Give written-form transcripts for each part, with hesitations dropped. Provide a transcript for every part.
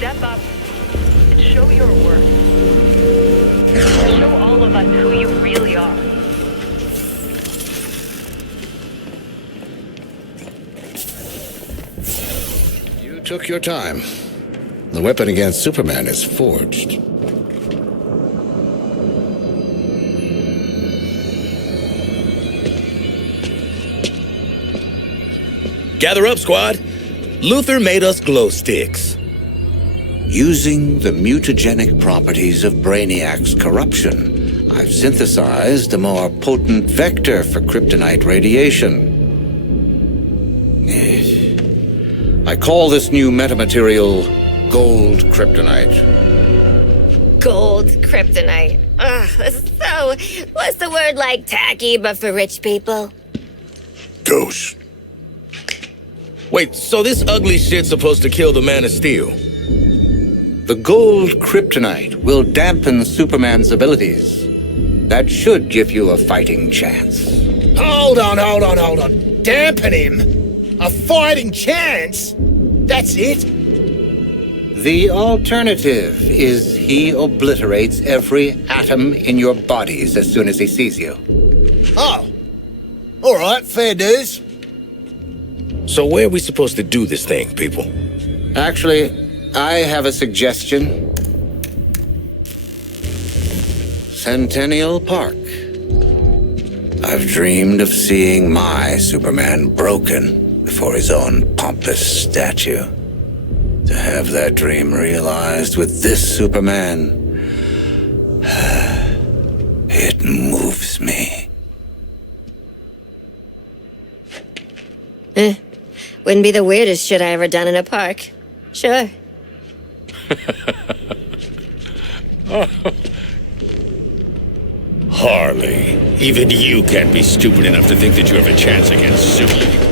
Step up and show your worth. Show all of us who you really are. You took your time. The weapon against Superman is forged. Gather up, squad. Luther made us glow sticks. Using the mutagenic properties of Brainiac's corruption, I've synthesized a more potent vector for kryptonite radiation. I call this new metamaterial gold kryptonite. Gold kryptonite. Ugh, so, what's the word like tacky but for rich people? Ghost. Wait, so this ugly shit's supposed to kill the Man of Steel? The gold kryptonite will dampen Superman's abilities. That should give you a fighting chance. Hold on. Dampen him? A fighting chance? That's it? The alternative is he obliterates every atom in your bodies as soon as he sees you. Oh. All right, fair dues. So where are we supposed to do this thing, people? Actually, I have a suggestion. Centennial Park. I've dreamed of seeing my Superman broken before his own pompous statue. To have that dream realized with this Superman, it moves me. Wouldn't be the weirdest shit I ever done in a park. Sure. Harley, even you can't be stupid enough to think that you have a chance against Superman.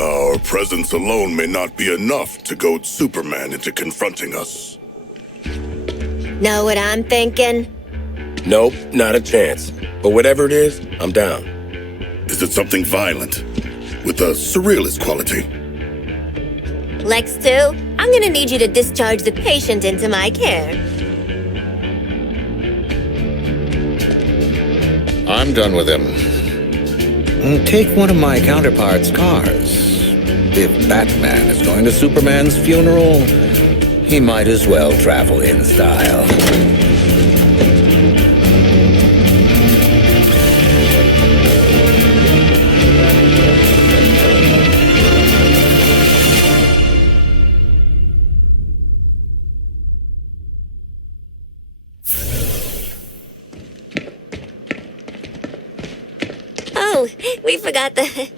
Our presence alone may not be enough to goad Superman into confronting us. Know what I'm thinking? Nope, not a chance. But whatever it is, I'm down. Is it something violent, with a surrealist quality? Lex 2, I'm gonna need you to discharge the patient into my care. I'm done with him. Take one of my counterpart's cars. If Batman is going to Superman's funeral, he might as well travel in style. Oh, we forgot the... Sorry!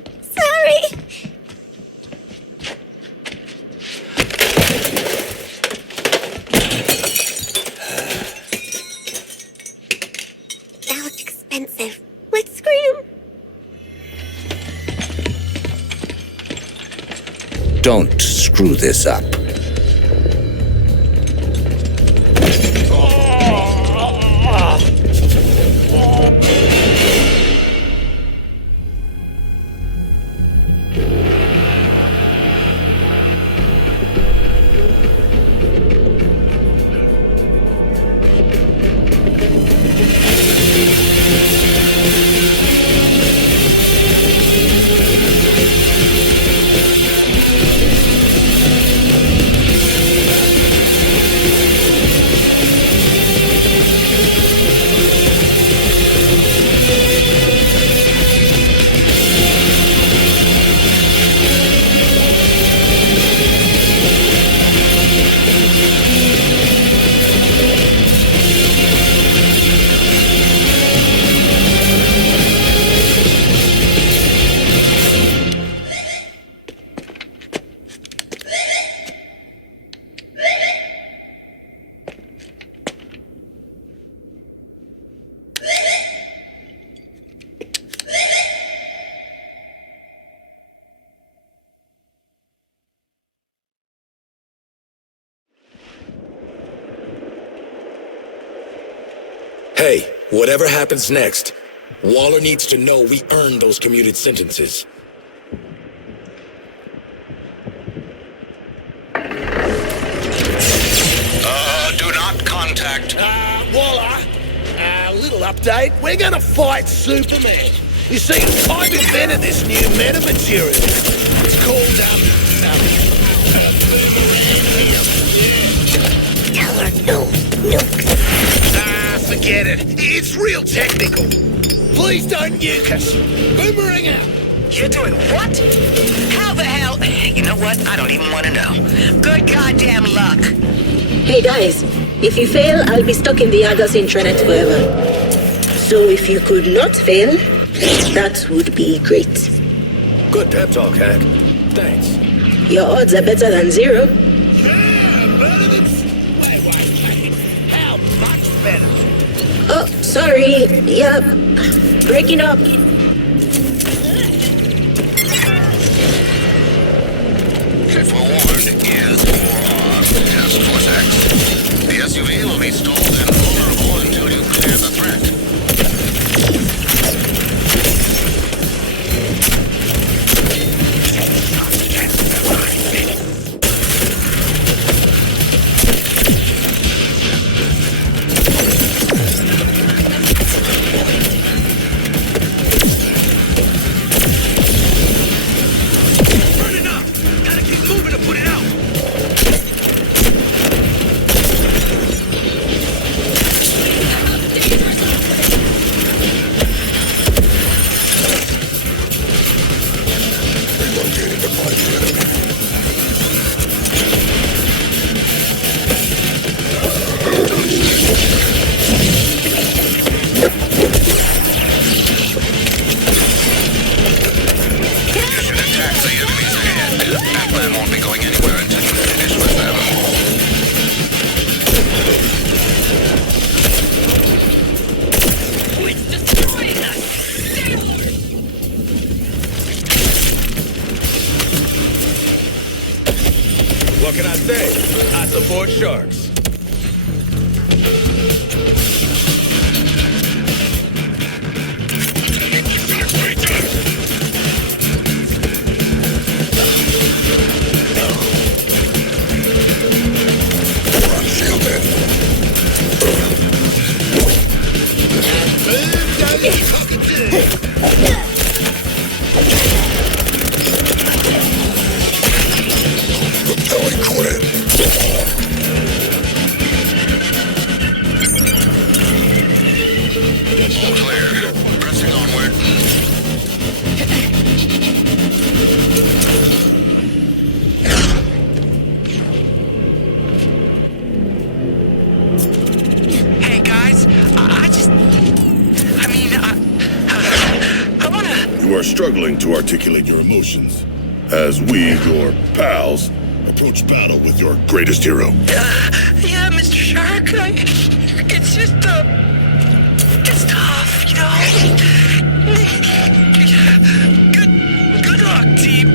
That looks expensive. Let's scream. Don't screw this up. Hey, whatever happens next, Waller needs to know we earned those commuted sentences. contact. Waller, little update. We're gonna fight Superman. You see, I've invented this new meta material. It's called, forget it. It's real technical. Please don't nuke us. Boomerang out. You're doing what? How the hell? You know what? I don't even want to know. Good goddamn luck. Hey guys, if you fail, I'll be stuck in the Agas intranet forever. So if you could not fail, that would be great. Good pep talk, Hank. Thanks. Your odds are better than 0. Yeah, better than... Wait. How much better? Oh, sorry. Yeah, breaking up. If we're warned, is or Task Force X. The SUV will be stalled and vulnerable until you clear the threat. What can I say? I support sharks. Struggling to articulate your emotions as we, your pals, approach battle with your greatest hero. Yeah, Mr. Shark, it's just, it's tough, you know? Good luck, team.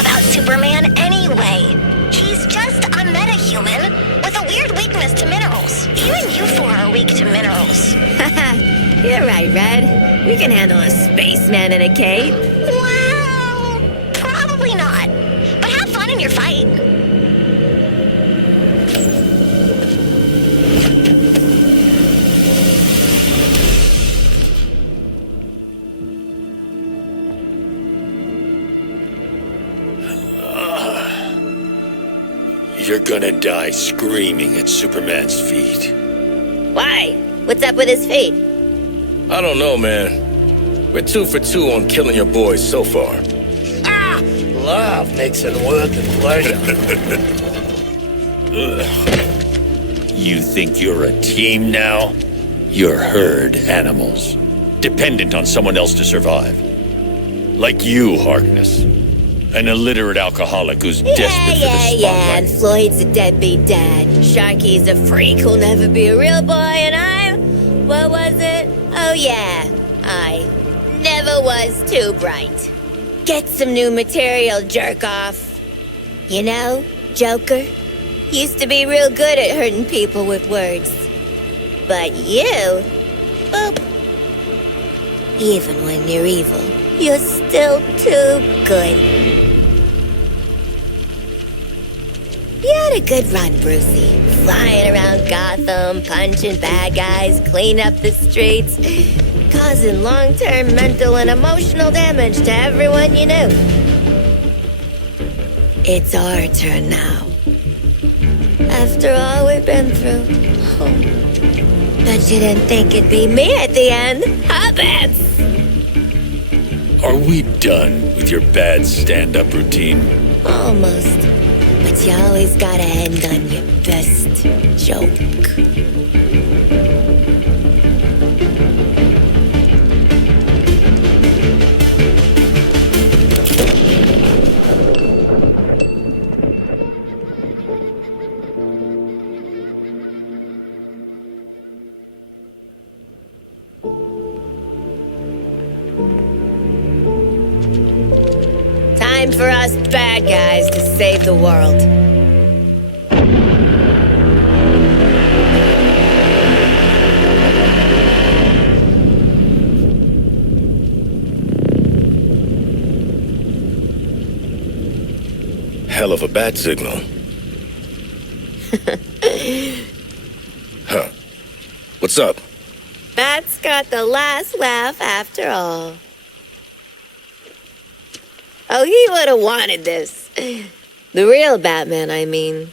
About Superman anyway. He's just a metahuman with a weird weakness to minerals. Even you four are weak to minerals. You're right, Red. We can handle a spaceman in a cape. Well, probably not. But have fun in your fight. You're gonna die screaming at Superman's feet. Why? What's up with his feet? I don't know, man. We're 2 for 2 on killing your boys so far. Love makes it worth the pleasure. You think you're a team now? You're herd animals, dependent on someone else to survive. Like you, Harkness. An illiterate alcoholic who's desperate for the spotlight. Yeah, and Floyd's a deadbeat dad. Sharky's a freak who'll never be a real boy, and I'm... What was it? Oh, yeah. I never was too bright. Get some new material, jerk-off. You know, Joker used to be real good at hurting people with words. But you, boop. Even when you're evil, you're still too good. You had a good run, Brucey. Flying around Gotham, punching bad guys, cleaning up the streets, causing long-term mental and emotional damage to everyone you knew. It's our turn now. After all we've been through. Oh. Bet you didn't think it'd be me at the end, huh, Bats? Are we done with your bad stand-up routine? Almost. But you always gotta end on your best joke. Time for us bad guys to save the world. Hell of a bat signal. Huh. What's up? Bat's got the last laugh after all. Oh, he would have wanted this. The real Batman, I mean.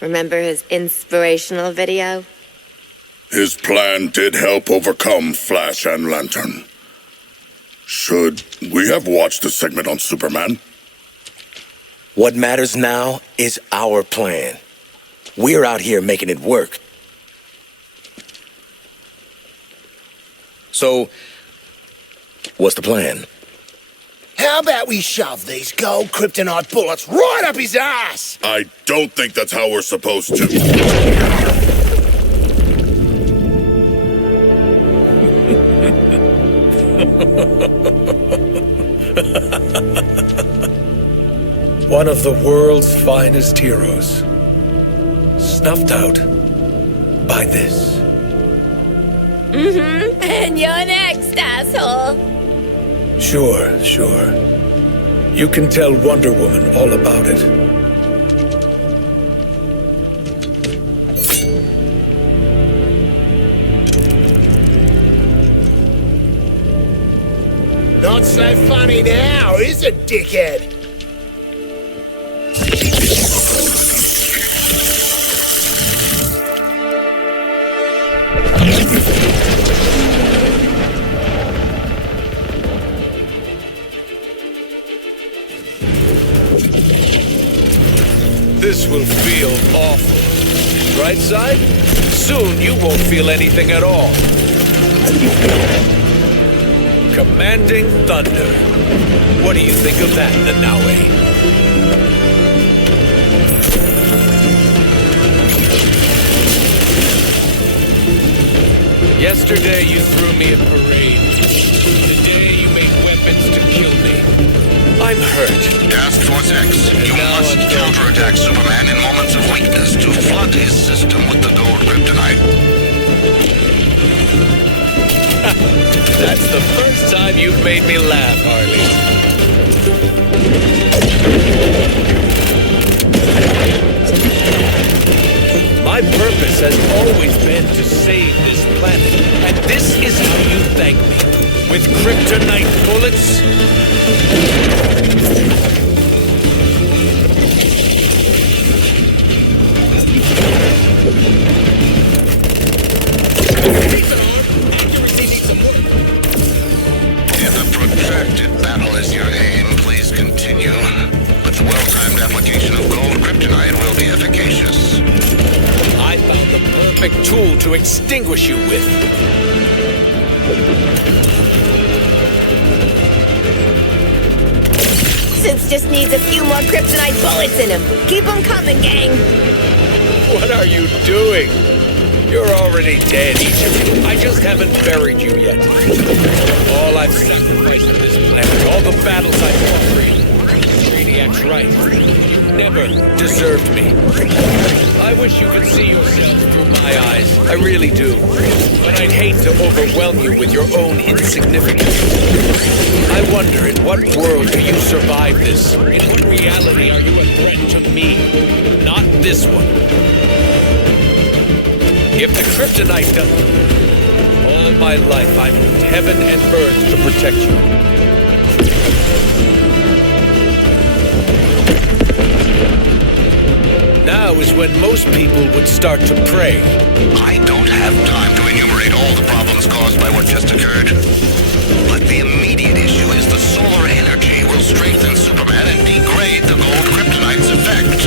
Remember his inspirational video? His plan did help overcome Flash and Lantern. Should we have watched the segment on Superman? What matters now is our plan. We're out here making it work. So, what's the plan? How about we shove these gold kryptonite bullets right up his ass? I don't think that's how we're supposed to. One of the world's finest heroes. Snuffed out by this. Mm-hmm. And you're next, asshole. Sure. You can tell Wonder Woman all about it. Not so funny now, is it, dickhead? This will feel awful. Right side? Soon you won't feel anything at all. Commanding Thunder. What do you think of that, Nanawe? Yesterday you threw me a parade. Today you make weapons to kill me. I'm hurt. Task Force X, you must counterattack Superman in moments of weakness to flood his system with the gold kryptonite. That's the first time you've made me laugh, Harley. My purpose has always been to save this planet, and this is how you thank me. With kryptonite bullets? If a protracted battle is your aim, please continue. But the well-timed application of gold kryptonite will be efficacious. I found the perfect tool to extinguish you with. Since just needs a few more kryptonite bullets in him. Keep them coming, gang. What are you doing? You're already dead, each of you. I just haven't buried you yet. All I've sacrificed on this planet, all the battles I've fought for you. Brainiac's right. You never deserved me. I wish you could see yourself through my my eyes. I really do. But I'd hate to overwhelm you with your own insignificance. I wonder, in what world do you survive this? In what reality are you a threat to me? Not this one. If the kryptonite doesn't... All my life, I've moved heaven and earth to protect you. Now is when most people would start to pray. I don't have time to enumerate all the problems caused by what just occurred. But the immediate issue is the solar energy will strengthen Superman and degrade the gold kryptonite's effect.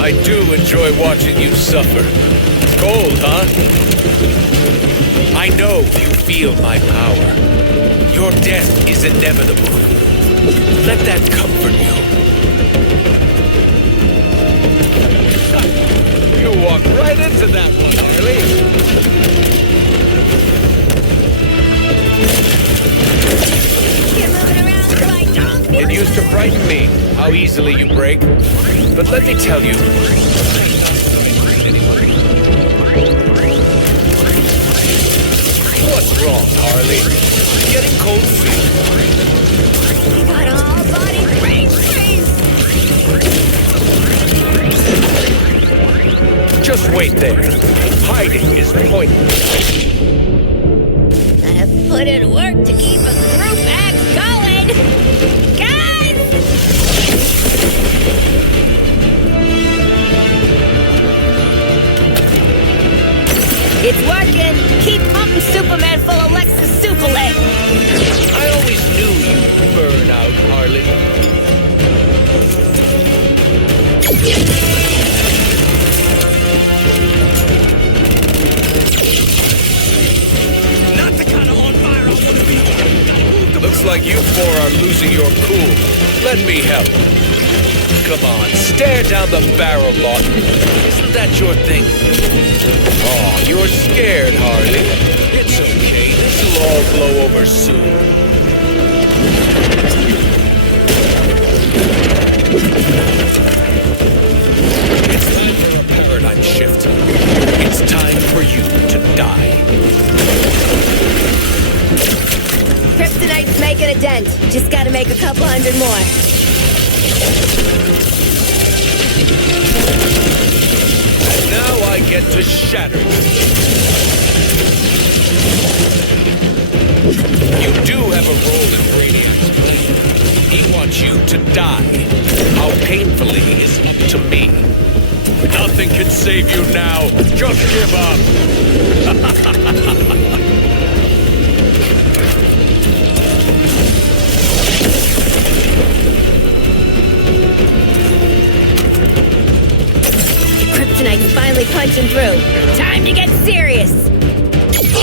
I do enjoy watching you suffer. Cold, huh? I know you feel my power. Your death is inevitable. Let that comfort you. You walked right into that one, Harley. You're moving around so I don't feel It used to frighten me how easily you break. But let me tell you, what's wrong, Harley? Getting cold feet. You got all body brain freeze. Just wait there. Hiding is pointless. Gotta put in work to keep a group act going. Guys! It's working. Keep pumping Superman full of Lexus Superleg. I always knew you'd burn out, Harley. Not the kind of on fire I want to be. Looks like you four are losing your cool. Let me help. Come on, stare down the barrel, Lawton. Isn't that your thing? Oh, you're scared, Harley. It's okay. This'll all blow over soon. It's time for a paradigm shift. It's time for you to die. Kryptonite's making a dent. Just gotta make a couple hundred more. And now I get to shatter you. You do have a role in Brainiac's plan. He wants you to die. How painfully is up to me. Nothing can save you now. Just give up. Kryptonite's finally punching through. Time to get serious.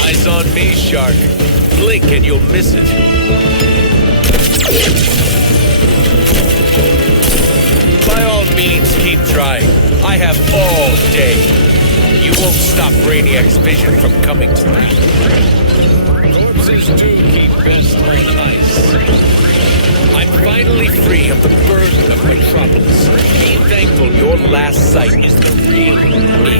Eyes on me, Shark. Blink and you'll miss it. By all means, keep trying. I have all day. You won't stop Brainiac's vision from coming to me. Corpses do keep best on ice. I'm finally free of the burden of Metropolis. Be thankful your last sight is the real me.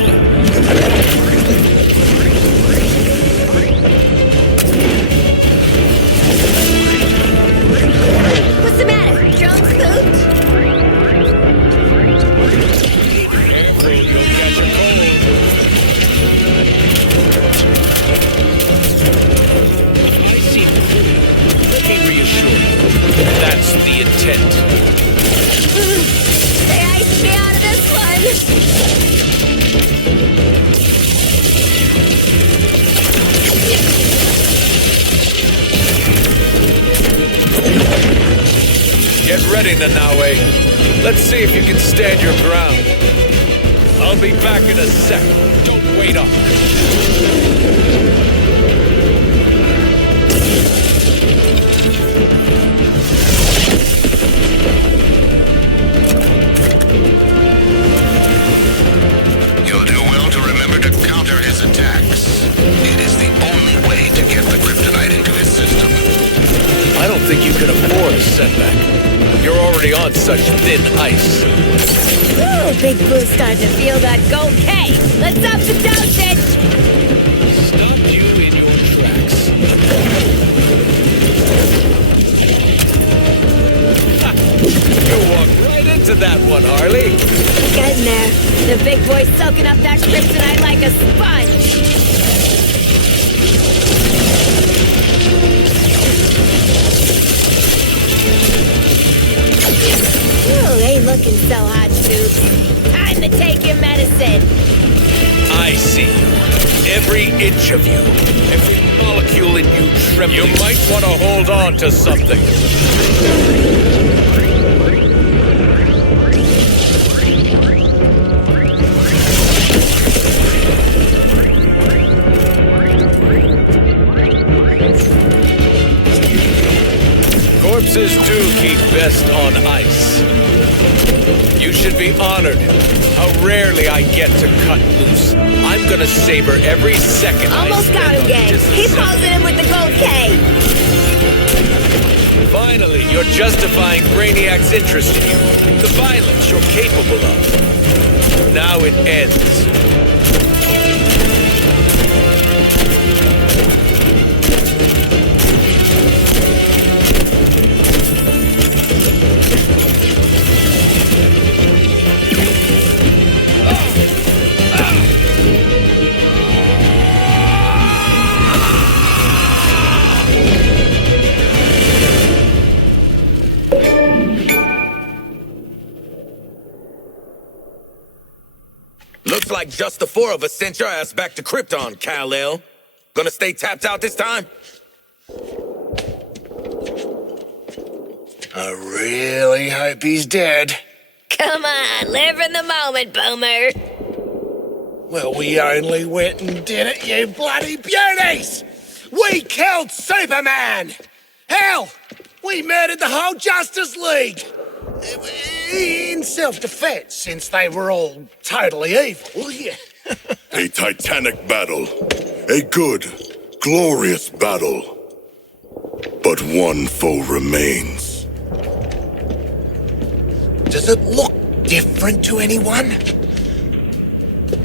What's the matter? Drone spooked? Careful, you'll catch a cold. If I seem cruel, let me reassure you. That's the intent. They iced me out of this one. Get ready, Nanawe. Let's see if you can stand your ground. I'll be back in a sec. Don't wait up. You'll do well to remember to counter his attacks. It is the only way to get the kryptonite into his system. I don't don't think you can afford a setback. You're already on such thin ice. Ooh, Big Blue's starting to feel that gold K. Let's up the dosage. Stopped you in your tracks. You walked right into that one, Harley. Getting there. The big boy's soaking up that kryptonite like a sponge. Ooh, ain't looking so hot, Soup. Time to take your medicine. I see you. Every inch of you. Every molecule in you trembling. You might want to hold on to something. Corpses do keep best on ice. You should be honored. How rarely I get to cut loose. I'm gonna savor every second. Almost got him, gang. Keep posing him with the gold K. Finally, you're justifying Brainiac's interest in you. The violence you're capable of. Now it ends. Looks like just the four of us sent your ass back to Krypton, Kal-El. Gonna stay tapped out this time? I really hope he's dead. Come on, live in the moment, Boomer. Well, we only went and did it, you bloody beauties! We killed Superman! Hell, we murdered the whole Justice League! In self-defense, since they were all totally evil, yeah. A titanic battle. A good, glorious battle. But one foe remains. Does it look different to anyone?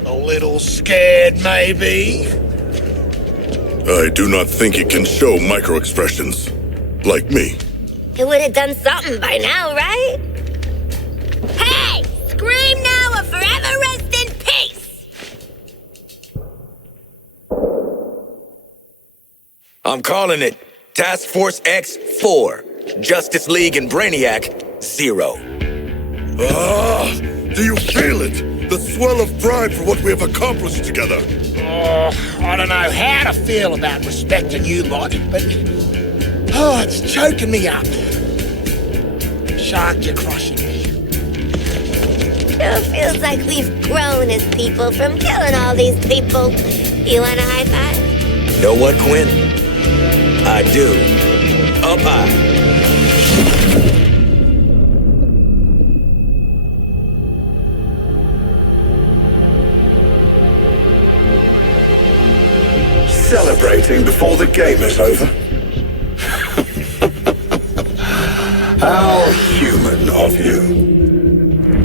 A little scared, maybe? I do not think he can show micro-expressions. Like me. He would have done something by now, right? Hey! Scream now or forever rest in peace! I'm calling it Task Force X-4. Justice League and Brainiac, 0. Ah! Do you feel it? The swell of pride for what we have accomplished together. Oh, I don't know how to feel about respecting you lot, but... oh, it's choking me up. Shark, you're crushing me. It feels like we've grown as people from killing all these people. You want a high five? Know what, Quinn? I do. Up high. Celebrating before the game is over. How human of you.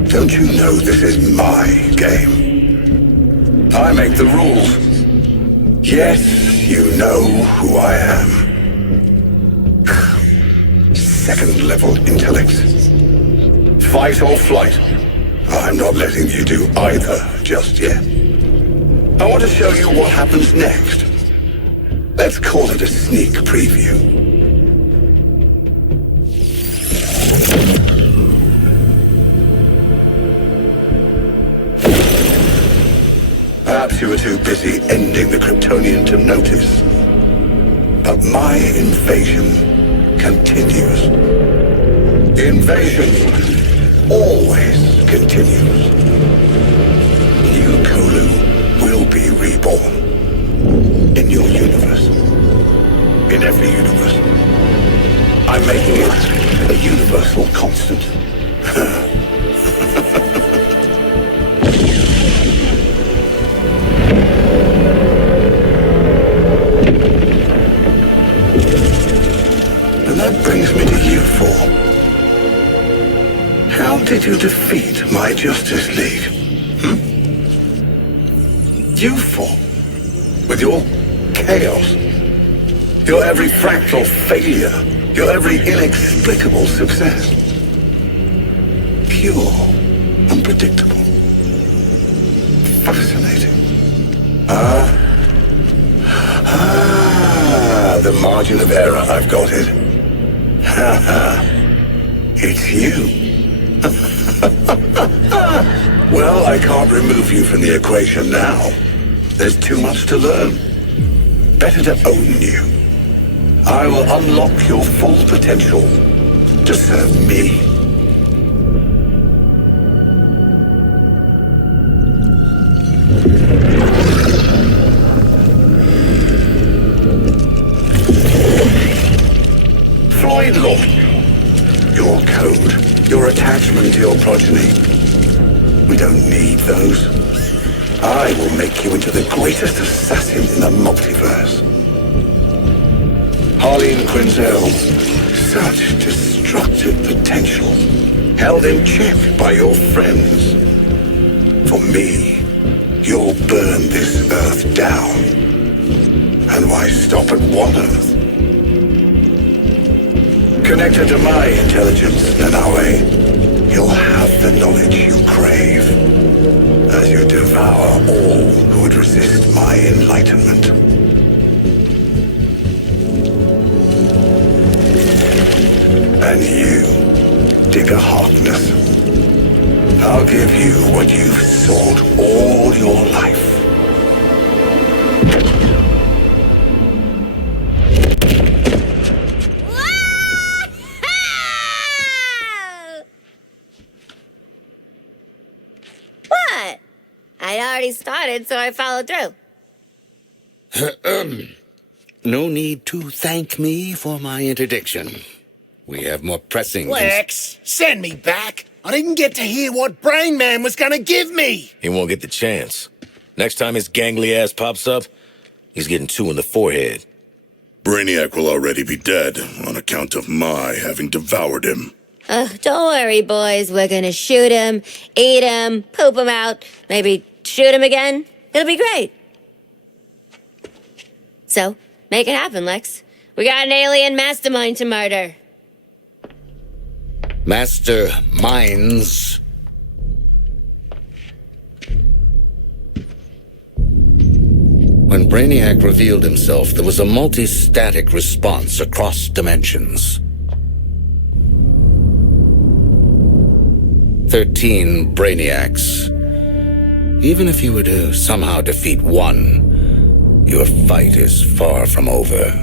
Don't you know this is my game? I make the rules. Yes, you know who I am. Second-level intellect. Fight or flight. I'm not letting you do either just yet. I want to show you what happens next. Let's call it a sneak preview. Perhaps you were too busy ending the Kryptonian to notice. But my invasion continues. Invasion always continues. New Kulu will be reborn. In your universe. In every universe. I'm making it a universal constant. That brings me to you four. How did you defeat my Justice League? You four, with your chaos, your every fractal failure, your every inexplicable success. Pure, unpredictable, fascinating. The margin of error, I've got it. It's you. Well, I can't remove you from the equation now. There's too much to learn. Better to own you. I will unlock your full potential to serve me. Floyd Law. Your code, your attachment to your progeny. We don't need those. I will make you into the greatest assassin in the multiverse. Harleyquinn, such destructive potential, held in check by your friends. For me, you'll burn this Earth down. And why stop at one Earth? Connected to my intelligence, Nanawe, you'll have the knowledge you crave, as you devour all who would resist my enlightenment. And you, Digger Harkness, I'll give you what you've sought all your life. What? I already started, so I followed through. No need to thank me for my interdiction. We have more pressing... Lex, send me back. I didn't get to hear what Brain Man was gonna give me. He won't get the chance. Next time his gangly ass pops up, he's getting 2 in the forehead. Brainiac will already be dead on account of my having devoured him. Don't worry, boys. We're gonna shoot him, eat him, poop him out, maybe shoot him again. It'll be great. So, make it happen, Lex. We got an alien mastermind to murder. Master minds. When Brainiac revealed himself, there was a multi-static response across dimensions. 13 Brainiacs. Even if you were to somehow defeat one, your fight is far from over.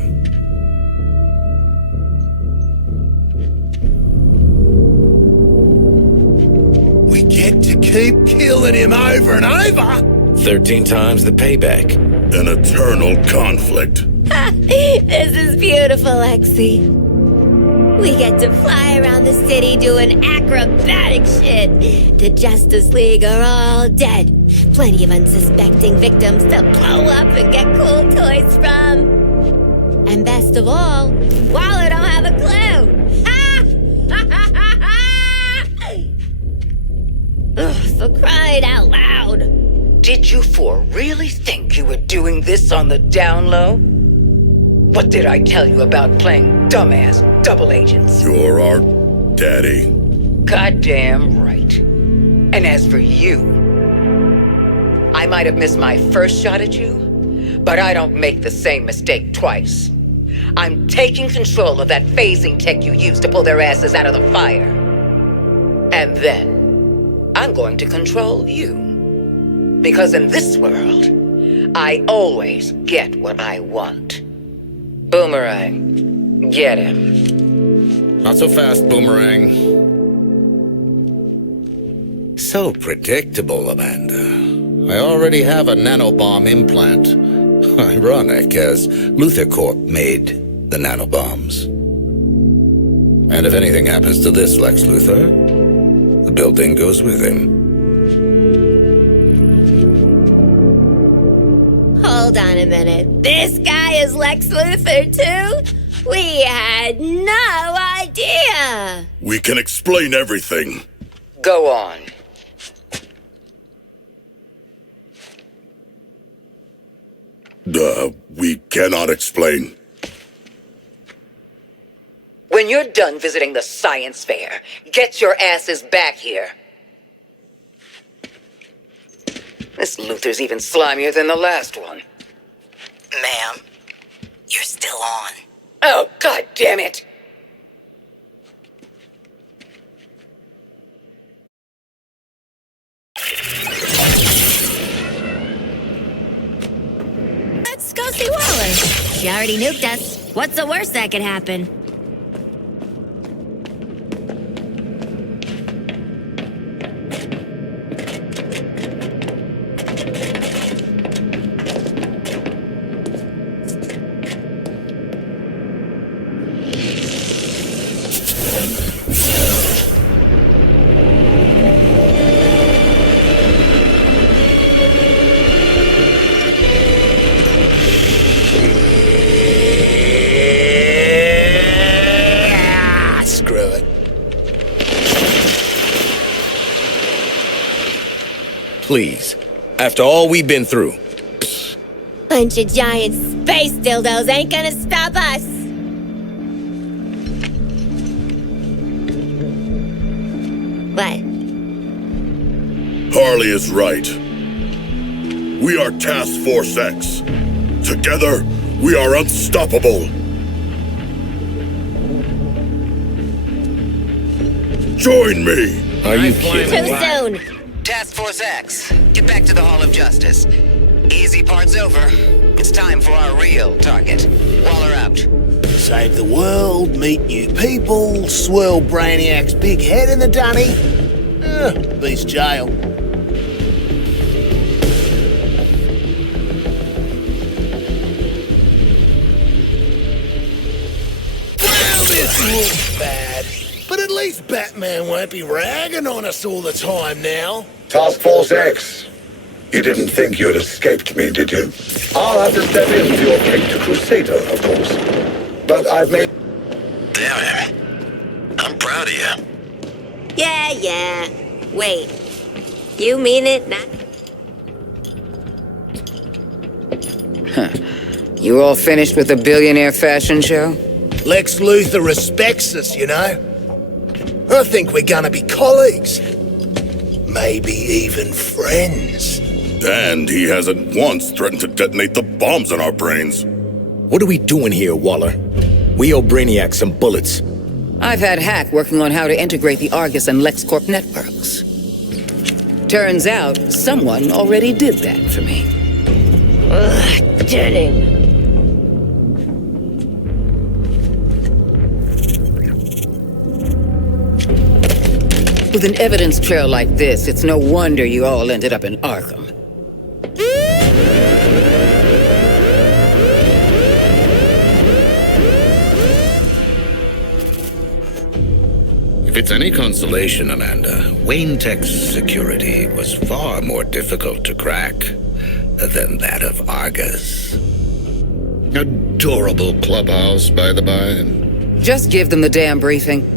We get to keep killing him over and over. 13 times the payback. An eternal conflict. This is beautiful, Lexi. We get to fly around the city doing acrobatic shit. The Justice League are all dead. Plenty of unsuspecting victims to blow up and get cool toys from. And best of all, Waller don't have a clue. Ugh, for crying out loud. Did you four really think you were doing this on the down low? What did I tell you about playing dumbass double agents? You're our daddy. Goddamn right. And as for you, I might have missed my first shot at you, but I don't make the same mistake twice. I'm taking control of that phasing tech you used to pull their asses out of the fire. And then, I'm going to control you. Because in this world, I always get what I want. Boomerang, get him. Not so fast, Boomerang. So predictable, Amanda. I already have a nanobomb implant. Ironic, as Luthor Corp made the nanobombs. And if anything happens to this Lex Luthor, the building goes with him. Hold on a minute. This guy is Lex Luthor, too? We had no idea. We can explain everything. Go on. We cannot explain. When you're done visiting the science fair, get your asses back here. This Luther's even slimier than the last one. Ma'am, you're still on. Oh, God damn it! Let's go see Waller. She already nuked us. What's the worst that could happen? Please. After all we've been through. Bunch of giant space dildos ain't gonna stop us. What? Harley is right. We are Task Force X. Together, we are unstoppable. Join me. Are you kidding? Too soon. Task Force X, get back to the Hall of Justice. Easy part's over. It's time for our real target. Waller out. Save the world, meet new people, swirl Brainiac's big head in the dunny. Beats jail. Well, this looks bad. But at least Batman won't be ragging on us all the time now. Task Force X. You didn't think you'd escaped me, did you? I'll have to step in for your Caped Crusader, of course. But I've made... Damn it. I'm proud of you. Yeah. Wait. You mean it? Not... You all finished with the billionaire fashion show? Lex Luthor respects us, you know? I think we're gonna be colleagues. Maybe even friends. And he hasn't once threatened to detonate the bombs in our brains. What are we doing here, Waller? We owe Brainiac some bullets. I've had Hack working on how to integrate the Argus and LexCorp networks. Turns out, someone already did that for me. Kidding. With an evidence trail like this, it's no wonder you all ended up in Arkham. If it's any consolation, Amanda, Wayne Tech's security was far more difficult to crack than that of Argus. Adorable clubhouse, by the by. Just give them the damn briefing.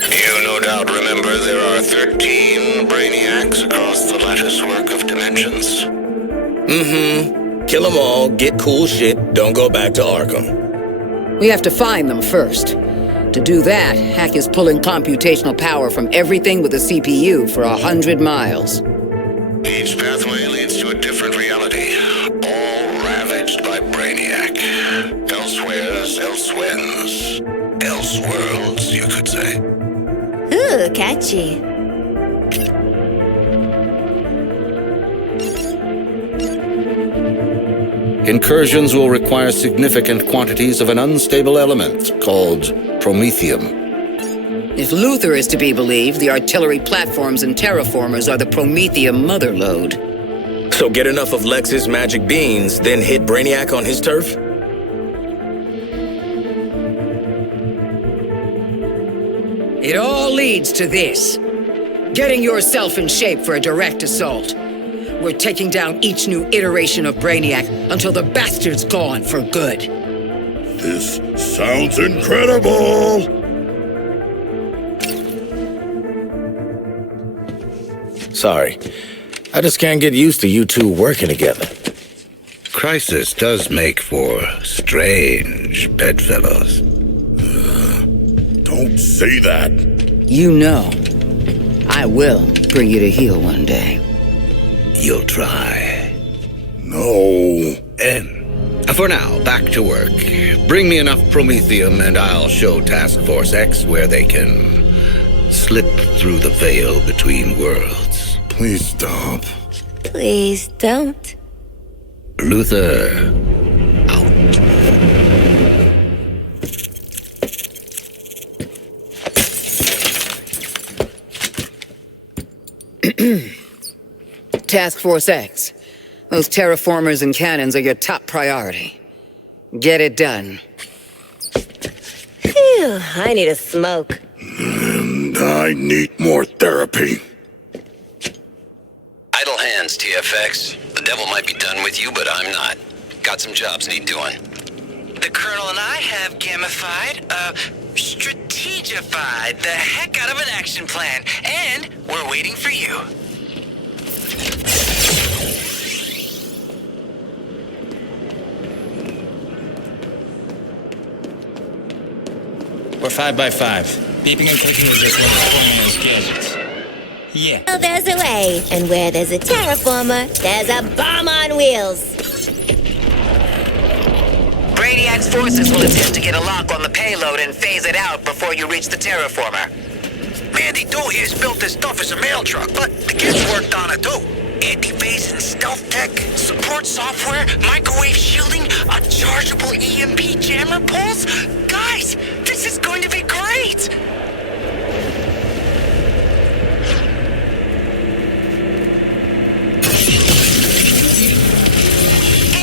You no doubt remember there are 13 Brainiacs across the latticework of dimensions. Kill them all, get cool shit, don't go back to Arkham. We have to find them first. To do that, Hack is pulling computational power from everything with a CPU for 100 miles. Each pathway leads to a different reality, all ravaged by Brainiac. Elsewheres, elsewhens, elseworlds, you could say. Ooh, catchy. Incursions will require significant quantities of an unstable element called promethium. If Luthor is to be believed, the artillery platforms and terraformers are the promethium motherlode. So get enough of Lex's magic beans, then hit Brainiac on his turf? It all leads to this. Getting yourself in shape for a direct assault. We're taking down each new iteration of Brainiac until the bastard's gone for good. This sounds incredible! Sorry. I just can't get used to you two working together. Crisis does make for strange bedfellows. Don't say that. You know, I will bring you to heel one day. You'll try. No. For now, back to work. Bring me enough promethium and I'll show Task Force X where they can slip through the veil between worlds. Please stop. Please don't. Luther, out. Task Force X. Those terraformers and cannons are your top priority. Get it done. Phew, I need a smoke. And I need more therapy. Idle hands, TFX. The devil might be done with you, but I'm not. Got some jobs need doing. The Colonel and I have gamified, strategified the heck out of an action plan, and we're waiting for you. We're 5x5. Beeping and clicking is just one of Spider-Man's gadgets. Yeah. Well, there's a way, and where there's a terraformer, there's a bomb on wheels. Brainiac's forces will attempt to get a lock on the payload and phase it out before you reach the terraformer. Mandy Doo here's built this stuff as a mail truck, but the kids worked on it too. Anti-phase and stealth tech, support software, microwave shielding, a chargeable EMP jammer pulse. Guys, this is going to be great!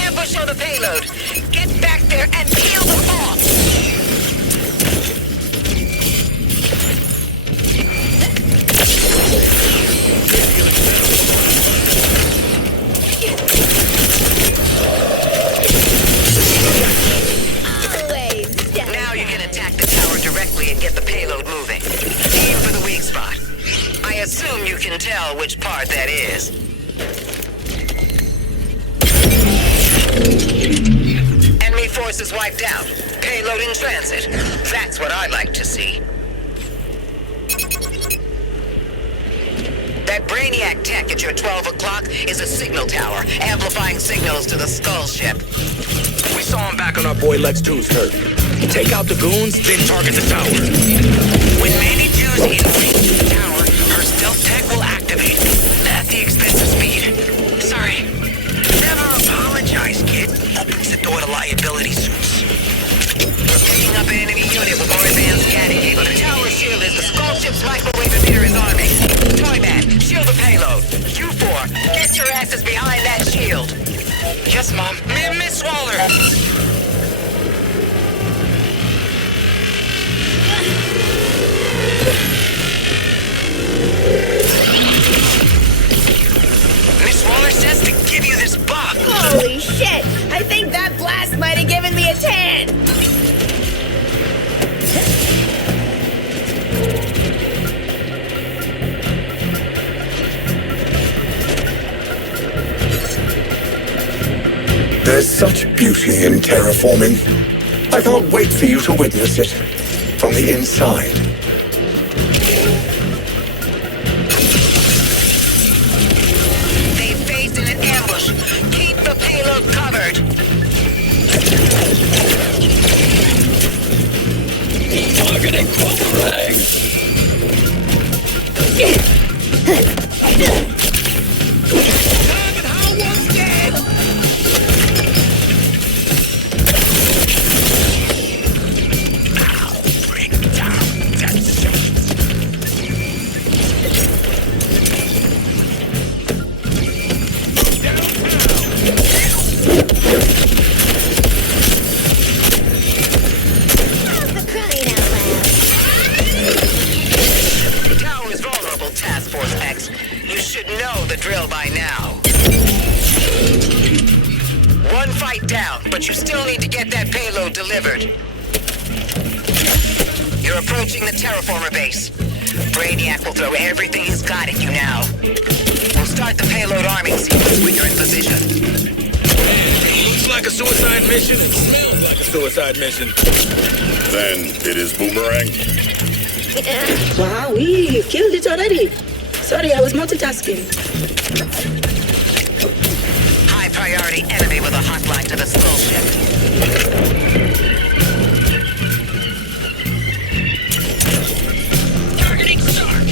Ambush on the payload. Get back there and peel them off. Now you can attack the tower directly and get the payload moving. Aim for the weak spot. I assume you can tell which part that is. Enemy forces wiped out. Payload in transit. That's what I'd like to see. That Brainiac tech at your 12 o'clock is a signal tower, amplifying signals to the Skull ship. We saw him back on our boy Lex 2's turf. Take out the goons, then target the tower. When Mandy 2's in range of the tower, her stealth tech will activate. At the expense of speed. Sorry. Never apologize, kid. Opens the door to liability suits. Picking up an enemy unit with more advanced scanning cable. The tower shield is the Skull ship's microwave emitter is arming. Toyman, shield the payload. You four, get your asses behind that shield. Yes, Mom. Miss Waller. Miss Waller says to give you this buff. Holy shit! I think that blast might have given me a tan! There's such beauty in terraforming. I can't wait for you to witness it from the inside. They phased in an ambush. Keep the payload covered. Targeting boomerang. locked down, but you still need to get that payload delivered. You're approaching the terraformer base. Brainiac will throw everything he's got at you now. We'll start the payload arming sequence when you're in position. Looks like a suicide mission and smells like a suicide mission. Then it is Boomerang. Wow, we killed it already. Sorry, I was multitasking. High priority enemy with a hotline to the skull ship. Targeting Shark.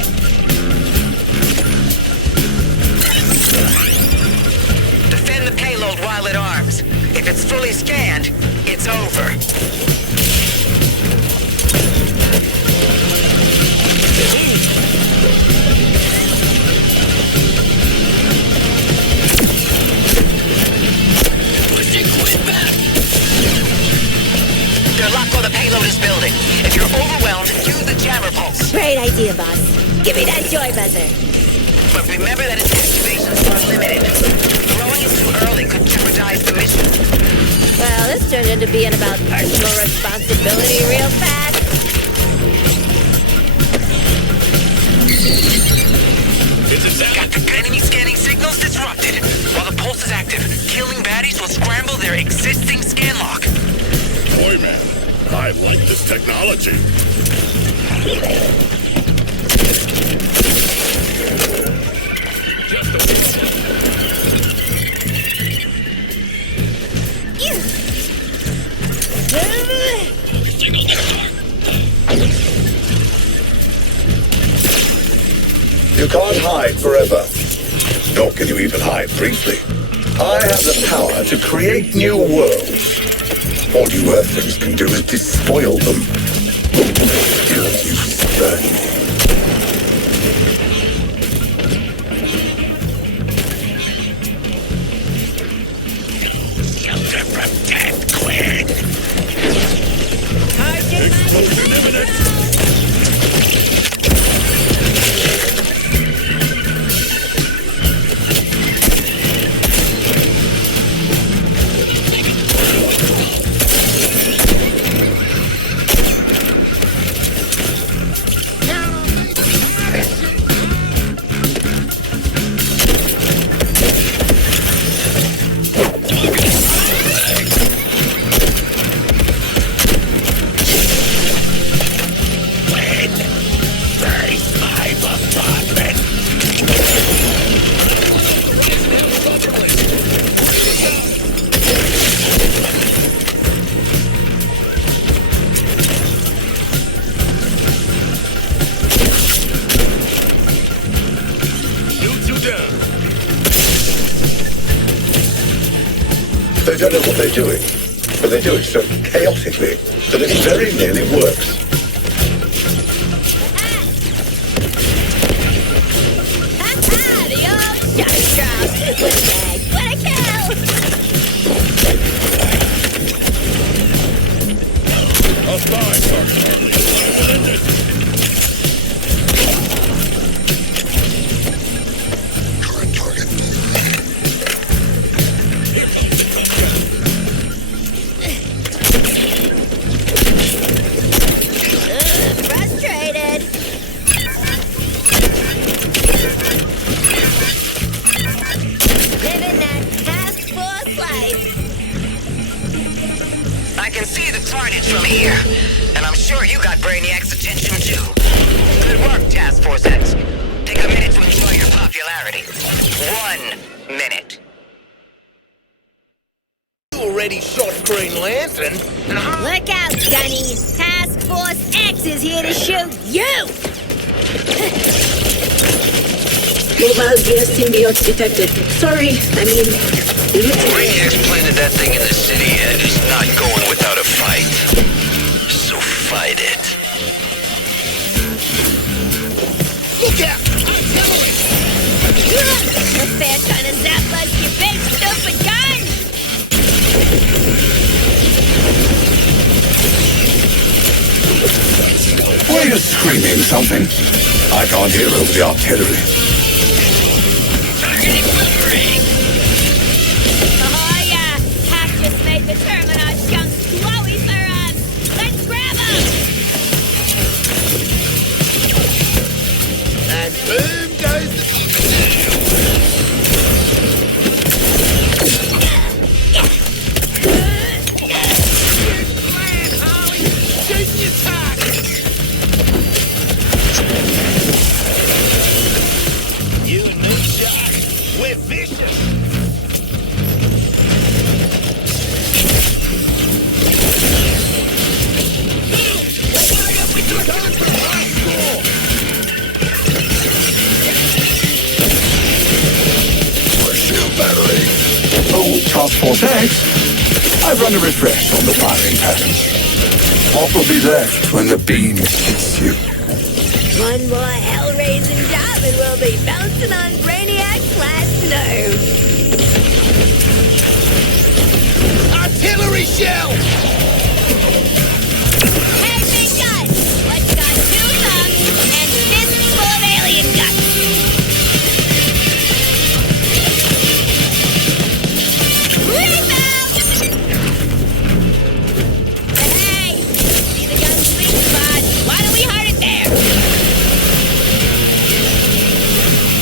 Defend the payload while it arms. If it's fully scanned, it's over. They're locked while the payload is building. If you're overwhelmed, use the jammer pulse. Great idea, boss. Give me that joy buzzer. But remember that its activations are limited. Throwing it too early could jeopardize the mission. Well, this turned into being about personal responsibility real fast. Got the enemy scanning signals disrupted. While the pulse is active, killing baddies will scramble their existing scan lock. Boy, man, I like this technology. You can't hide forever. Nor can you even hide briefly. I have the power to create new worlds. All you Earthlings can do is despoil them. Still you spurn me. Shelter from death, Quinn. Explosion imminent. They don't know what they're doing, but they do it so chaotically that it very nearly works. The old shark drop. What a kill! A spy, Sergeant. Current target. Frustrated. Living that task force life. I can see the carnage from here, and I'm sure you got Brainiac's attention too. Good work, Task Force X. Take a minute to enjoy your popularity. 1 minute. You already shot Green Lantern. Look out, Gunny. Task Force X is here to shoot you. Mobile gear symbiotes detected. Sorry, Brainiac's planted that thing in the city and it's not going without a fight. So fight it. Look out! The fair trying to zap us, you big stupid gun. Why are you screaming something? I can't hear over the artillery. Oh yeah, Hack just made Oh, Task Force X. I've run a refresh on the firing pattern. What will be left when the beam hits you? One more hell-raising job and we'll be bouncing on Brainiac's last nerve. Artillery shell! Hey, big gun! What's got 2 thumbs and fists full of alien guts? Rebound! Hey! See the gun's sweet spot. Why don't we hard it there?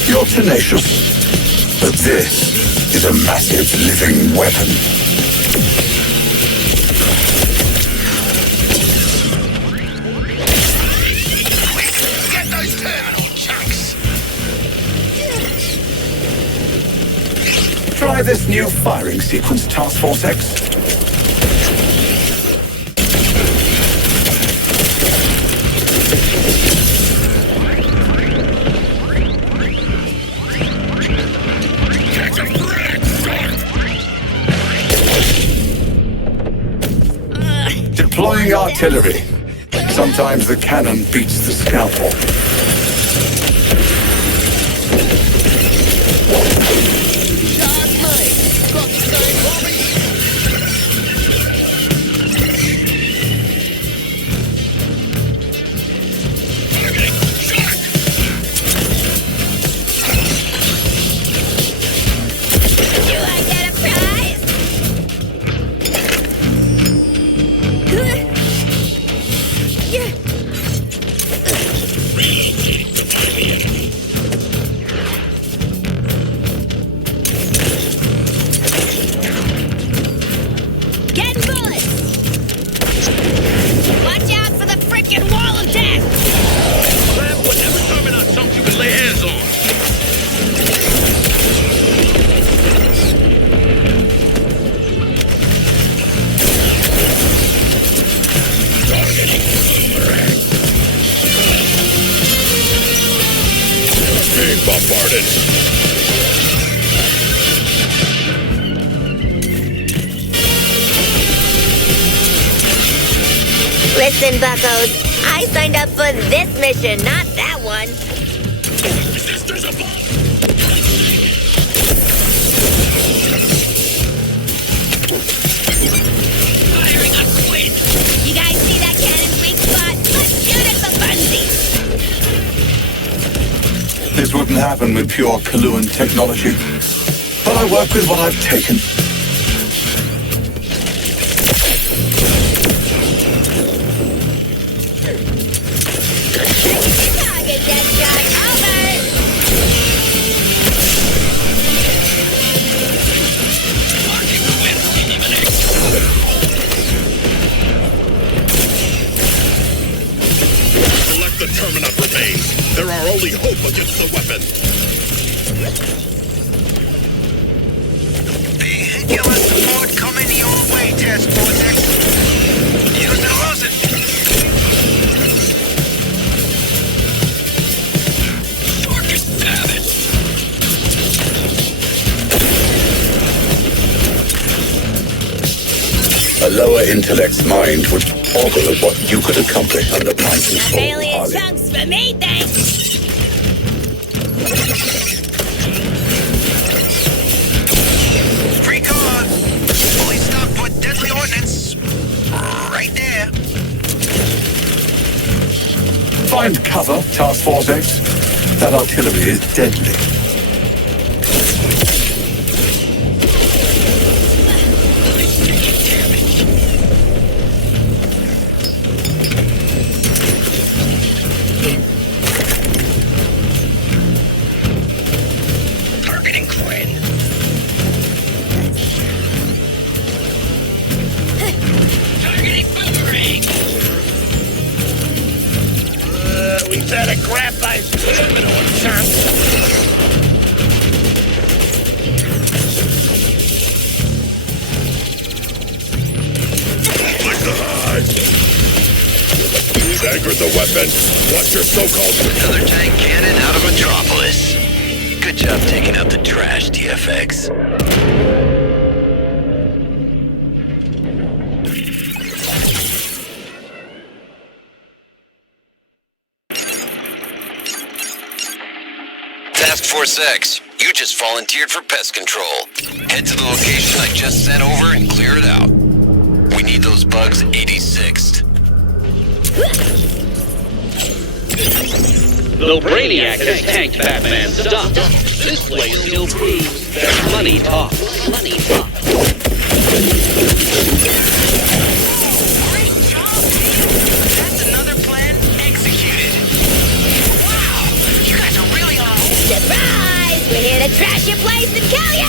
You're tenacious, but this is a massive living weapon. Get those terminal chunks! Try this new firing sequence, Task Force X. Deploying artillery. Sometimes the cannon beats the scalpel. Do I get a prize? Getting bullets! Watch out for the frickin' wall of death! Grab whatever terminal chunk you can lay hands on. Being bombarded. Listen, buccos, I signed up for this mission, not that one. There's a bomb! Firing on Quinn! You guys see that cannon's weak spot? Let's shoot it for funsies! This wouldn't happen with pure Kaluan technology. But I work with what I've taken. Target deadshot over! Select the terminus remains. There are only hope against the weapon. Vehicular support coming your way, Task Force X. Use it or lose it. Darkest savage. A lower intellect's mind would boggle at what you could accomplish under my control, Alien Harley. chunks for me, thanks! Recon. Fully stocked with deadly ordnance. Right there. Find cover, Task Force X. That artillery is deadly. Targeting Quinn. Targeting Boomerang. We better grab those terminal chunks. Like the hide. You've anchored the weapon. What's your so-called... Another tank cannon out of Metropolis. Good job taking out the trash, TFX. GeForce X, you just volunteered for pest control. Head to the location I just sent over and clear it out. We need those bugs 86'd. Though Brainiac has tanked Batman's stuff, this place still proves that money talks. Money talks. Great job, team! That's another plan executed. Wow, you guys are really on a roll. Surprise! We're here to trash your place and kill ya!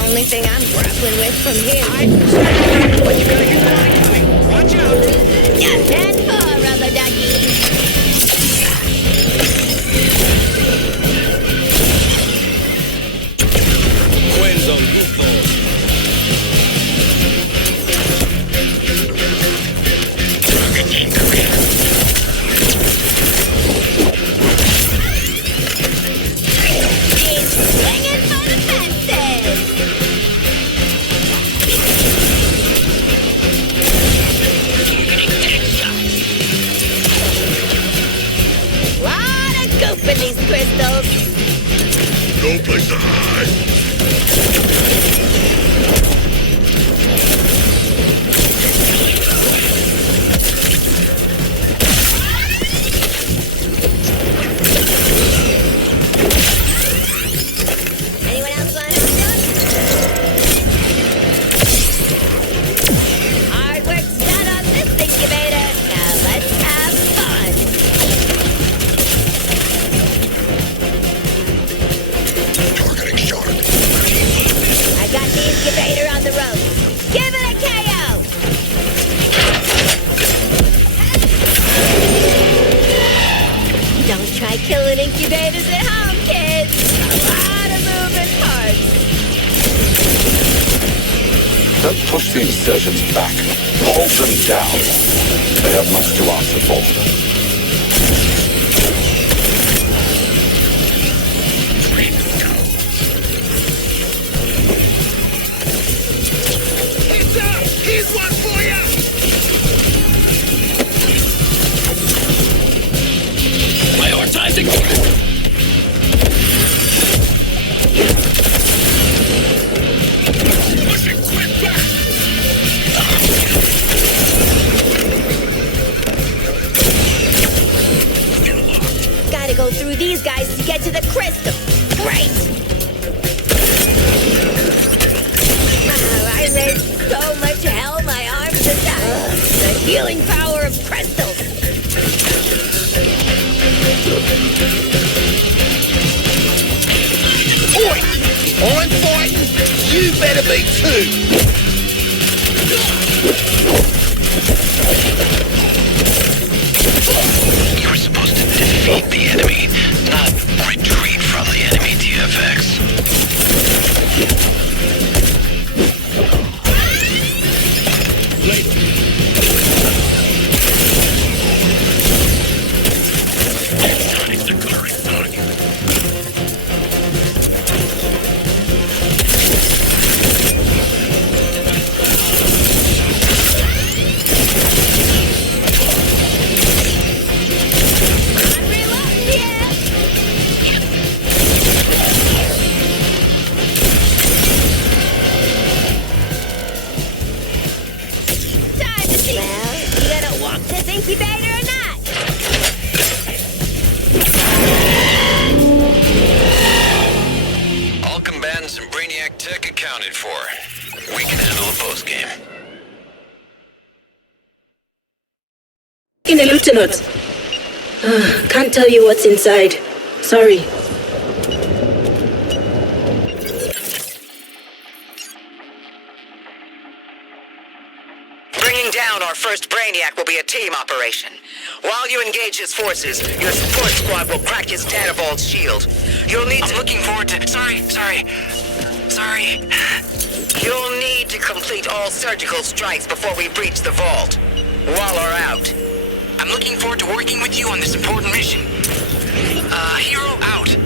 Only thing I'm grappling with from here. But you gotta get what I'm doing. Watch out! And for rubber ducky. Quinn's on roof floor. He's swinging for the fences. Lot of goop in these crystals. No place to hide. Anyone else want to help? Hard work's done on this incubator. Now let's have fun. Targeting shark. I got the incubator on the road. Give it a KO. Don't try killing incubators at home, kids. A lot of moving parts. Don't push the insurgents back. Hold them down. They have much to answer for. Heads up! Here's one for you! Prioritizing. Pushing quick back! Gotta go through these guys to get to the crystal. Great! I raised so much hell my arms are done. The healing power of crystals. Oi! I'm fighting! You better be too! You were supposed to defeat the enemy, not retreat from the enemy, TFX. Incubator or not? All combatants and Brainiac tech accounted for. We can handle a postgame. In a lieutenant. Can't tell you what's inside. Sorry. Bringing down our first Brainiac will be a team operation. While you engage his forces, your support squad will crack his data vault's shield. You'll need to... I'm looking forward to... Sorry. You'll need to complete all surgical strikes before we breach the vault. Waller out. I'm looking forward to working with you on this important mission. Hero out.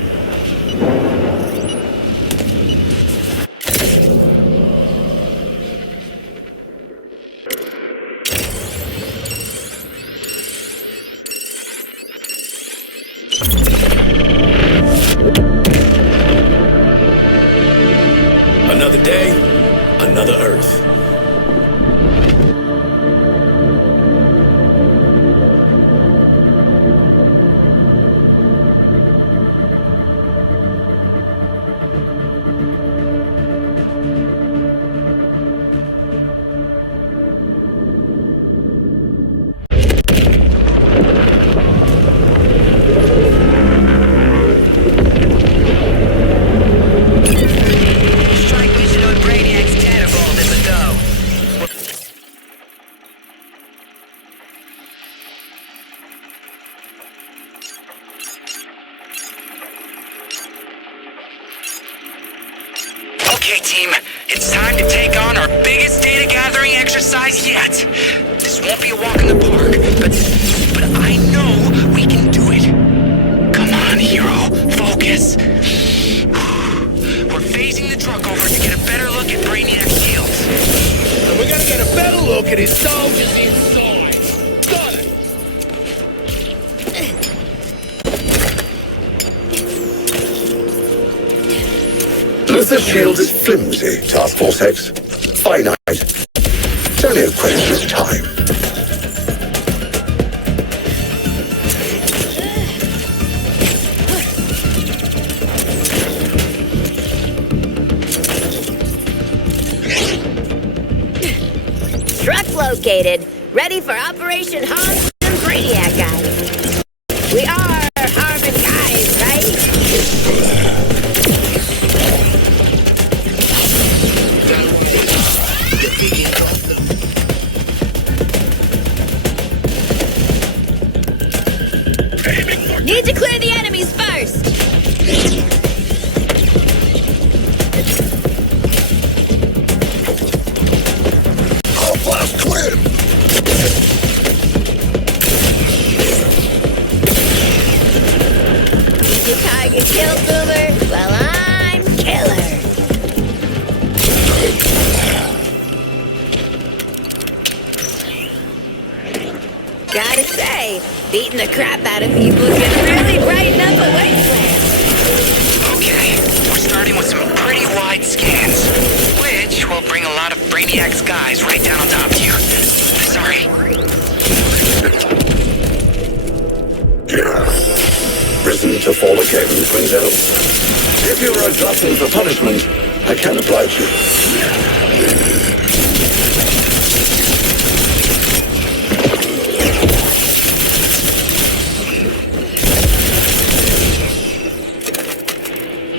Another day, another Earth. Strike mission on Brainiac's dead of all this ago. Okay, team. It's time to take on our biggest data gathering exercise yet. This won't be a walk in the park, but I know we can do it. Come on, hero. Focus. We're phasing the truck over to get a better look at Brainiac's shields. And we're gonna get a better look at his soldiers inside. Got it! The shield is flimsy, Task Force X. Finite. It's only a question of time. Truck located. Ready for Operation Hans and Brainiac guys. We are Harmon guys, right? Need to clear the enemies first. Blast clear! Did your target kill, Boomer? Well, I'm killer. Gotta say, beating the crap out of people can really brighten up a wasteland. Okay, we're starting with some pretty wide scans, which will bring a lot of Brainiac's guys right down on top of you. Sorry. Risen to fall again, Twinzel. If you're a glutton for punishment, I can oblige you.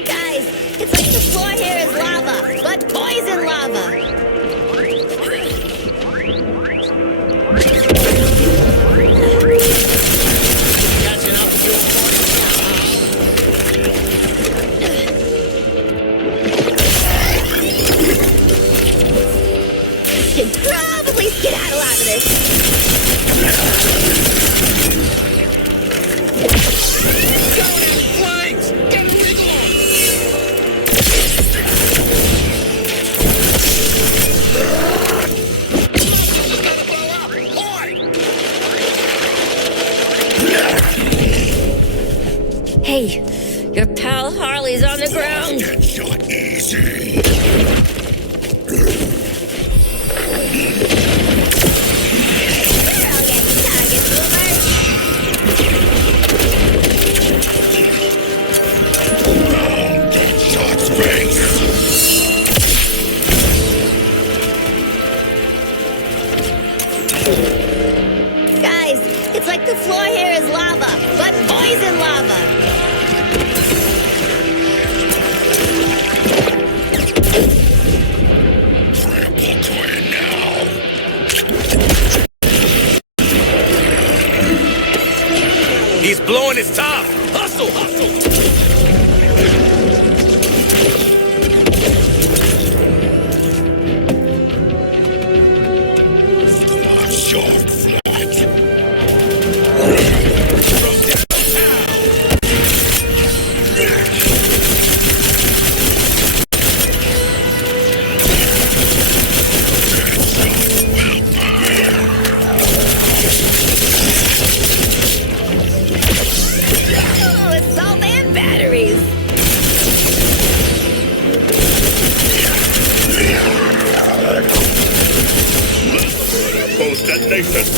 Guys, it's like the floor here is lava, but poison lava. destination.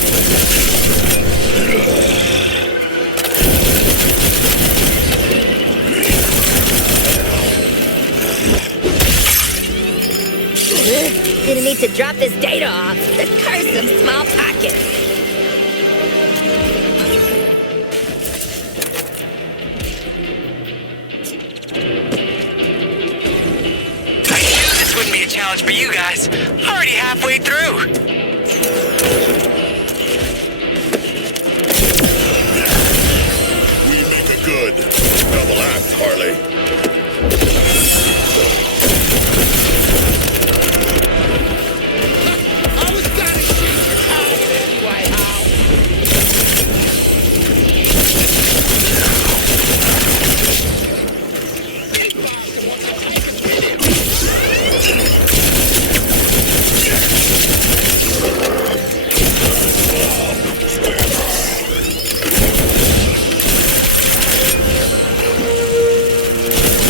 Gonna need to drop this data off. The curse of small pockets. I knew this wouldn't be a challenge for you guys. Already halfway through. We make it good. Double act, Harley.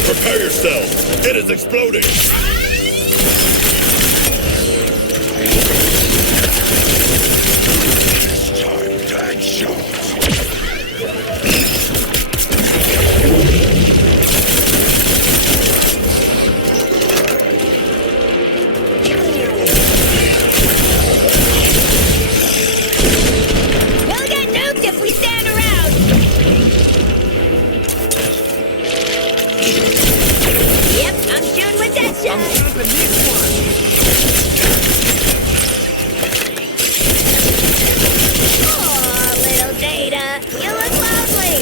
Prepare yourself. It is exploding. We'll get nuked if we stand around. Yep, I'm shooting with deadshot. I'm dropping this one. Oh, little Data, you look lovely.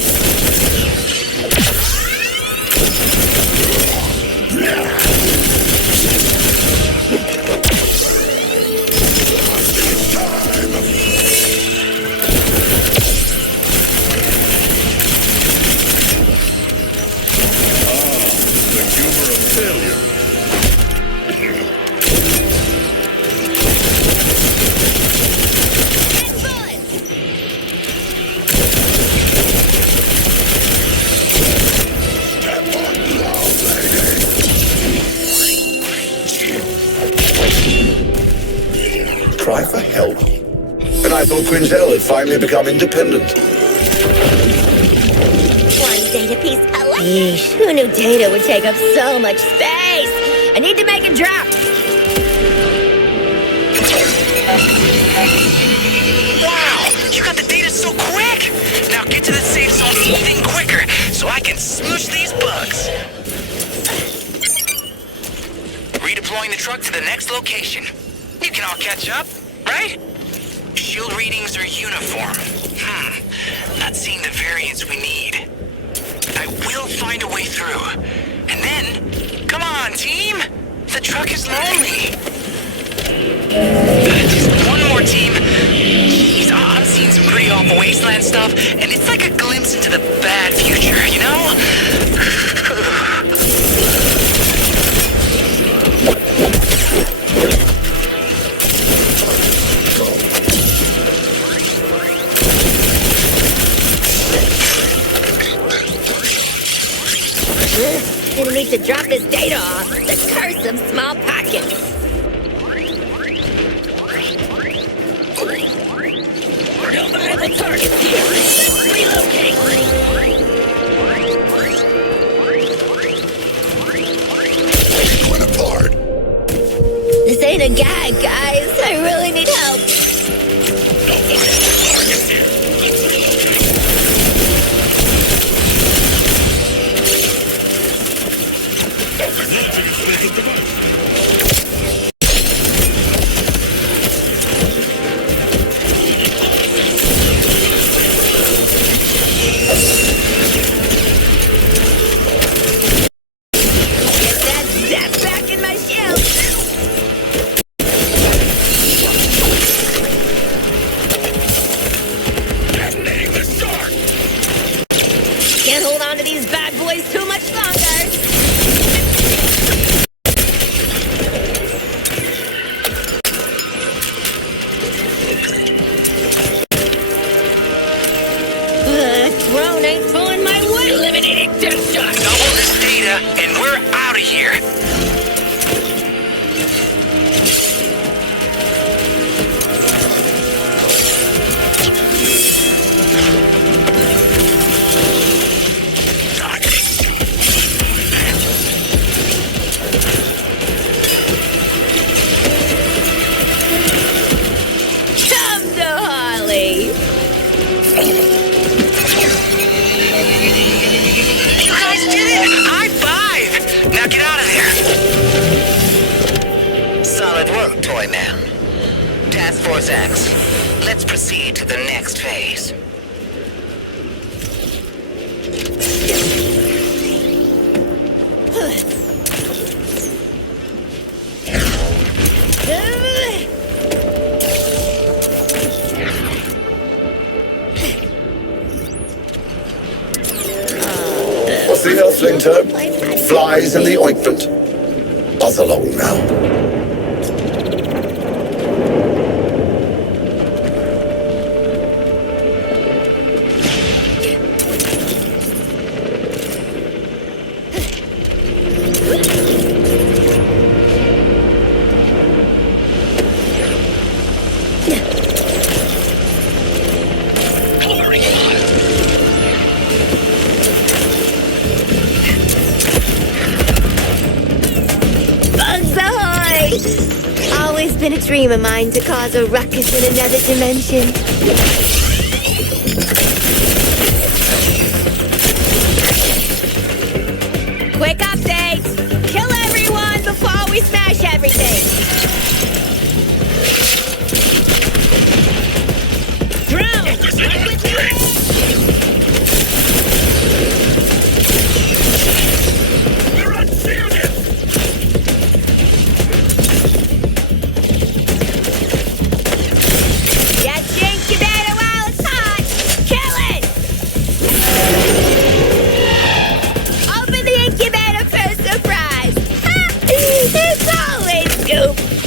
The humor of failure. Cry for help. And I thought Quinzel had finally become independent. One data piece away. Yeesh, who knew data would take up so much space? I need to make a drop. Wow, you got the data so quick. Now get to the safe zone even quicker so I can smoosh these bugs. Redeploying the truck to the next location. You can all catch up, right? Shield readings are uniform. Not seeing the variants we need. I will find a way through. And then, come on, team! The truck is lonely. Just one more, team. Jeez, I'm seeing some pretty awful wasteland stuff, and it's like a glimpse into the bad future, you know? Gonna need to drop this data off. The curse of small pockets. No viable targets here. Let's relocate. Went apart. This ain't a gag, guys. I really need help. Get that zap back in my shield. right now. Task Force X, let's proceed to the next phase. What's the earthling term? Flies in the ointment. Buzz along now. Been a dream of mine to cause a ruckus in another dimension. Quick update! Kill everyone before we smash everything! Drone! Work with me! We're unshielded!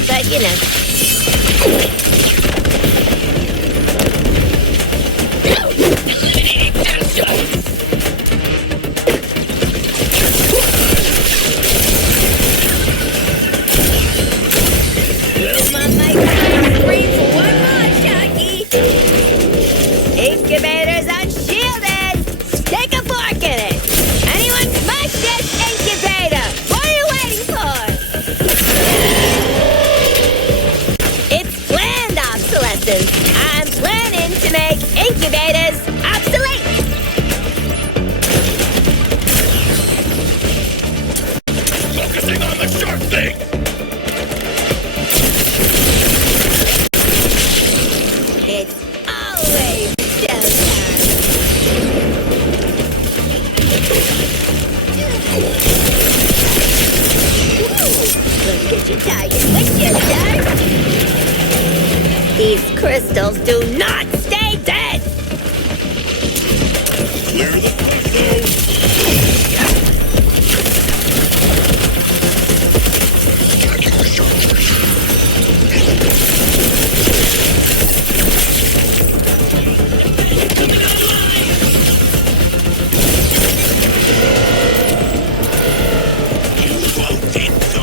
But, you know. Room on my screen for one more, Chucky. Incubator's unshielded. Stick a fork in it. Anyone smash this incubator? What are you waiting for? I'm planning to make incubators obsolete. Focusing on the sharp thing. It's always showtime. Let's get your target. Let's get your These crystals do not stay dead! Clear the threshold!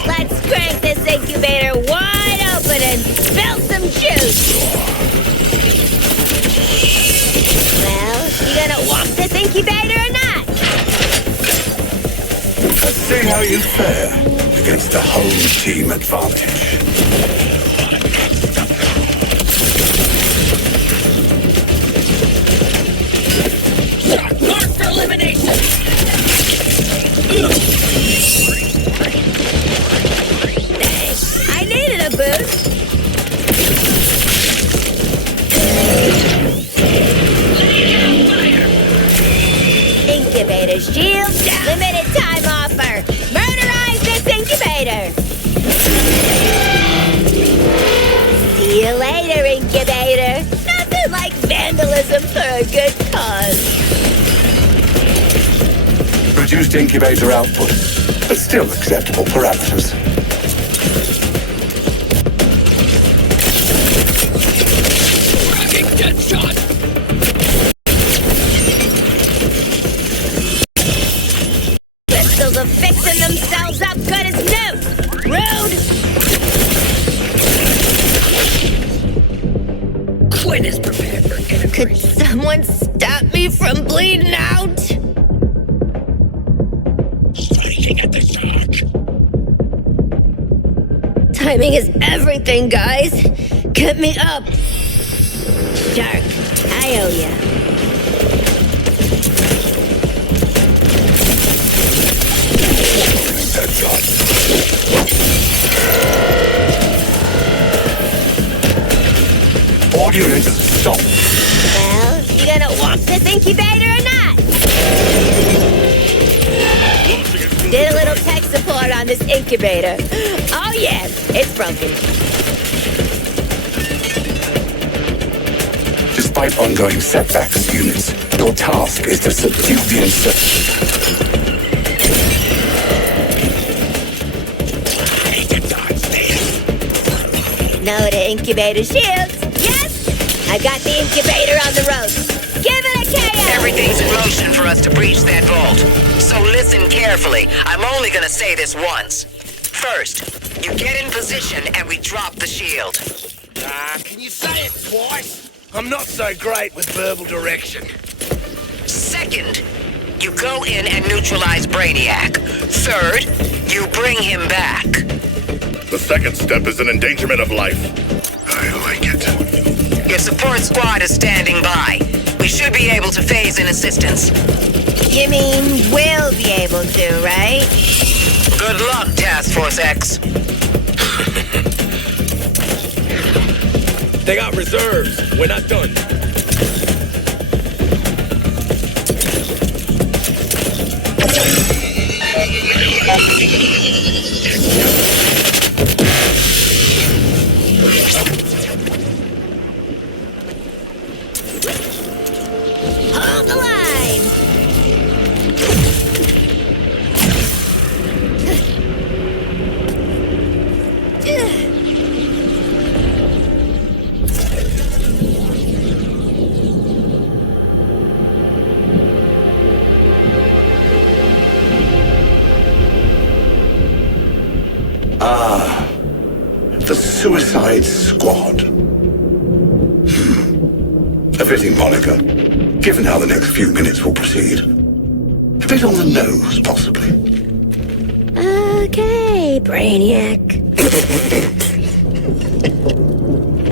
Let's crank this incubator wide open and spill some juice! Well, you gonna walk this incubator or not? Let's see how you fare against a home team advantage. Mark for elimination! I needed a boost. Incubator shield, limited time offer. Murderize this incubator. See you later, incubator. Nothing like vandalism for a good cause. Reduced incubator output, but still acceptable parameters. Deadshot! Crystals are fixing themselves up good as new. Rude! Quinn is prepared for integration. Could someone stop me from bleeding out? Striking at the shark. Timing is everything, guys. Get me up. Shark, I owe ya. Units, stop. Well, you gonna walk this incubator or not? Did a little tech support on this incubator. Oh yes, it's broken. Despite ongoing setbacks, units, your task is to subdue the Know the incubator shields? Yes! I got the incubator on the ropes. Give it a KO! Everything's in motion for us to breach that vault. So listen carefully. I'm only gonna say this once. First, you get in position and we drop the shield. Can you say it twice? I'm not so great with verbal direction. Second, you go in and neutralize Brainiac. Third, you bring him back. The second step is an endangerment of life. I like it. Your support squad is standing by. We should be able to phase in assistance. You mean we'll be able to, right? Good luck, Task Force X. They got reserves. We're not done. Hold the line! The Suicide Squad. A fitting moniker, given how the next few minutes will proceed. A bit on the nose, possibly. Okay, Brainiac.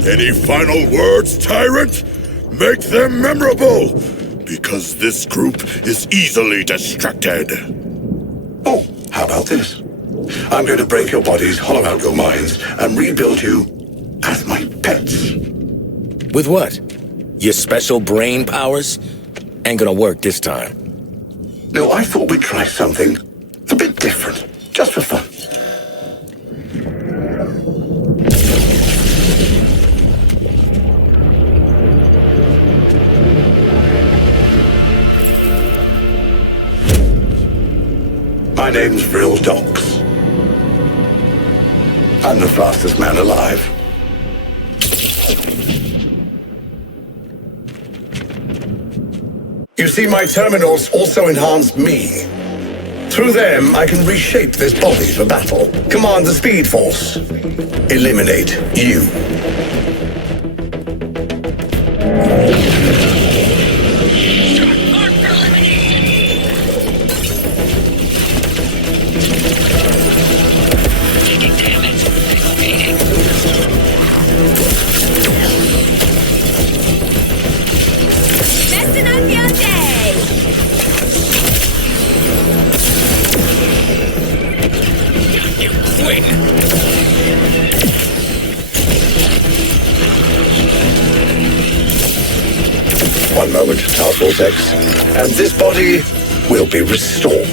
Any final words, tyrant? Make them memorable, because this group is easily distracted. Oh, how about this? I'm going to break your bodies, hollow out your minds, and rebuild you as my pets. With what? Your special brain powers? Ain't gonna work this time. No, I thought we'd try something a bit different, just for fun. My name's Vril Dox. I'm the fastest man alive. You see, my terminals also enhance me. Through them, I can reshape this body for battle, command the Speed Force, eliminate you. Messing up your day! Wait. One moment, Task Force X, and this body will be restored.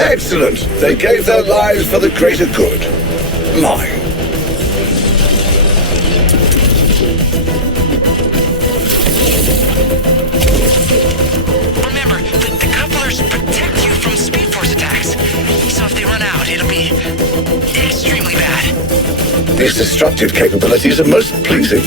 Excellent. They gave their lives for the greater good. Mine. Remember, the couplers protect you from Speed Force attacks. So if they run out, it'll be extremely bad. These destructive capabilities are most pleasing.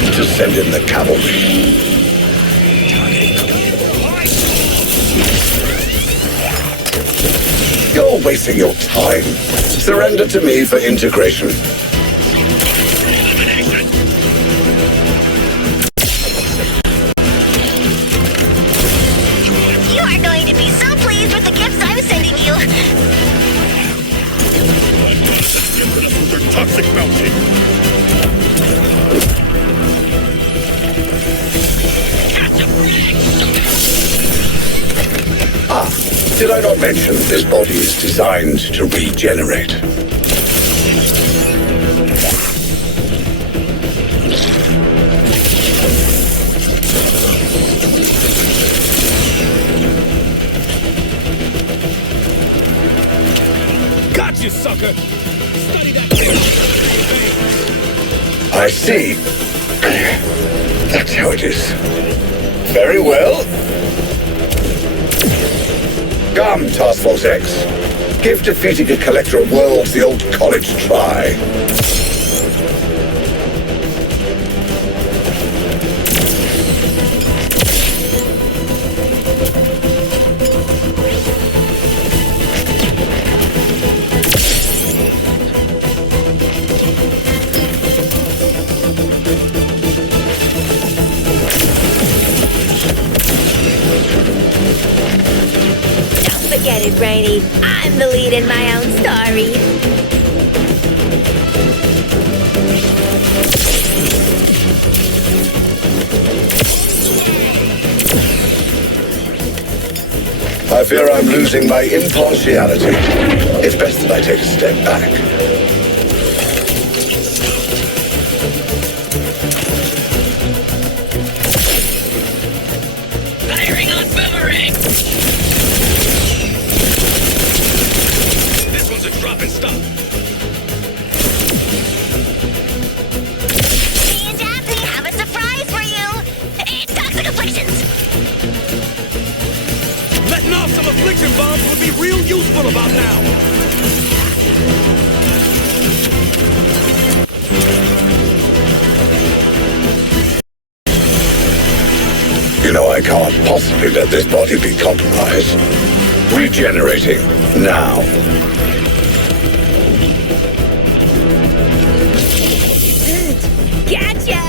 time to send in the cavalry. You're wasting your time. Surrender to me for integration. You are going to be so pleased with the gifts I'm sending you. Toxic bounty. Did I not mention this body is designed to regenerate? Got you, sucker! Study that thing. I see. That's how it is. Very well. Come, Task Force X. Give defeating a collector of worlds the old college try. Forget it, Brainy. I'm the lead in my own story. I fear I'm losing my impartiality. It's best that I take a step back. Firing on boomerang! This one's a drop and stop. And we have a surprise for you. It's toxic afflictions. Letting off some affliction bombs would be real useful about now. You know, I can't possibly let this body be compromised. Regenerating now. Gotcha!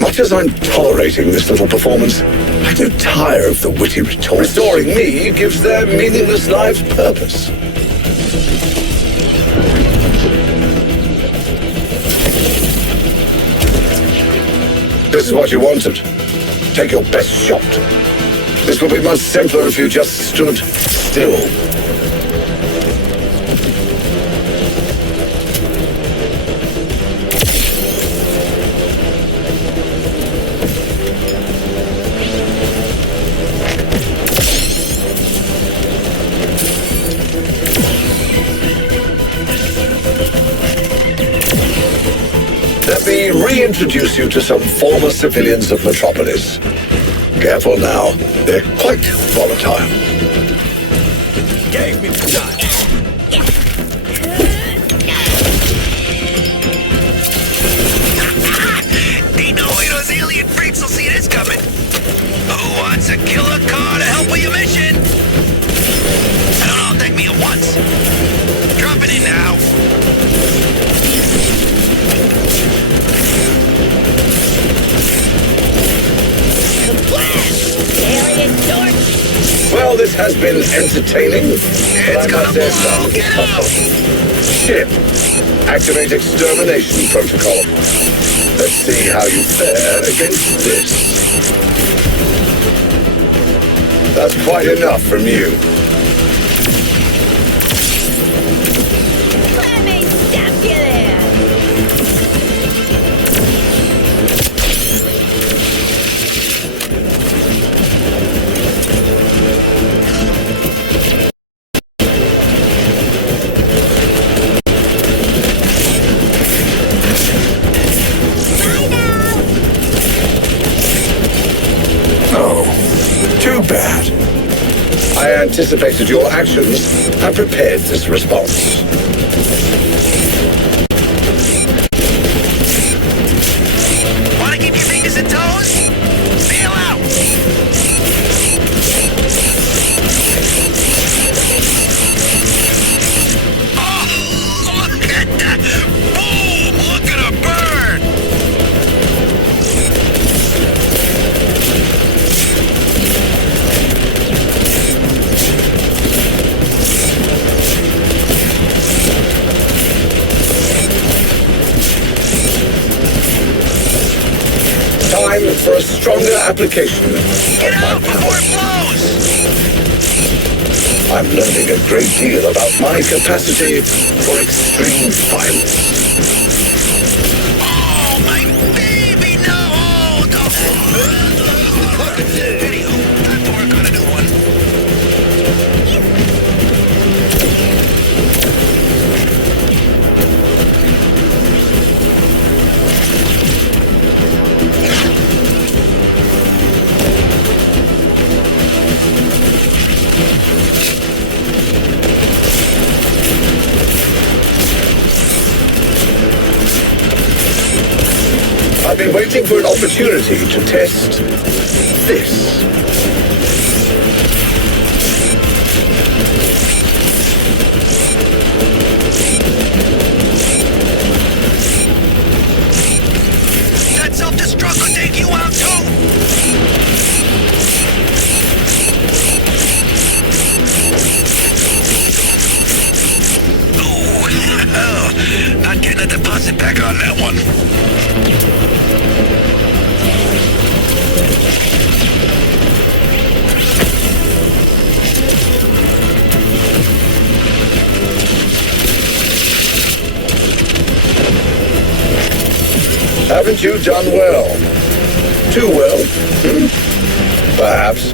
Much as I'm tolerating this little performance, I do tire of the witty retort. Restoring me gives their meaningless lives purpose. This is what you wanted. Take your best shot. This would be much simpler if you just stood still. Let me reintroduce you to some former civilians of Metropolis. Careful now, they're quite volatile. Gave me the shot. Ain't no way those alien freaks will see this coming. Who wants a killer car to help with your mission? I don't know, take me at once. Drop it in now. Alien torch! Well, this has been entertaining. It's gonna blow. Get out! Ship, activate extermination protocol. Let's see how you fare against this. That's quite enough from you. Let me stop you there! Too bad. I anticipated your actions and prepared this response. application of my powers. I'm learning a great deal about my capacity for extreme violence. Oh, my baby, no! Anywho, time to work on a new one. I've been waiting for an opportunity to test this. That self-destruct will take you out too! Oh, not getting a deposit back on that one. Haven't you done well? Too well? Perhaps.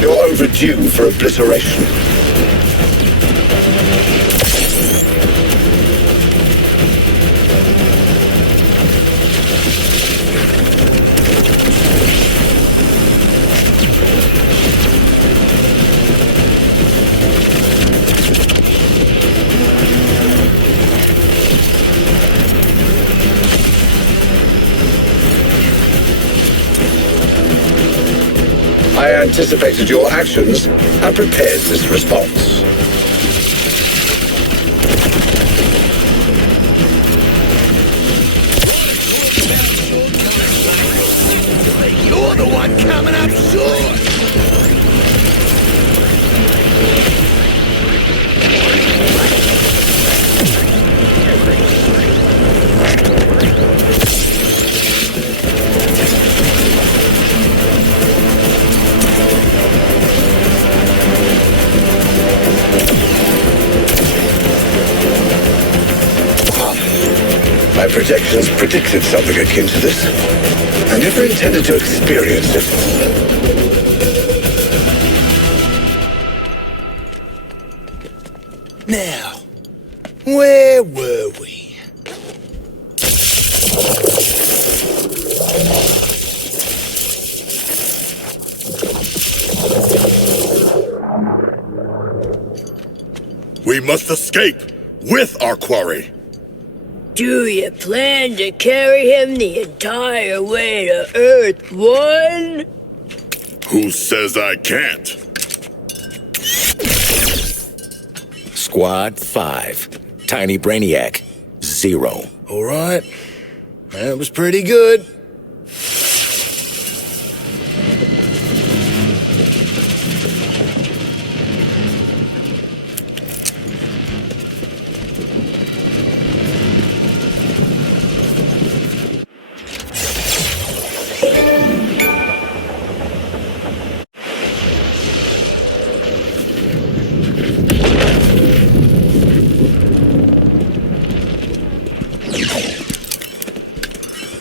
You're overdue for obliteration. I anticipated your actions and prepared this response. You're the one coming up short! My projections predicted something akin to this. I never intended to experience it. Now, where were we? We must escape with our quarry. Do you plan to carry him the entire way to Earth 1? Who says I can't? Squad 5. Tiny Brainiac 0. All right. That was pretty good.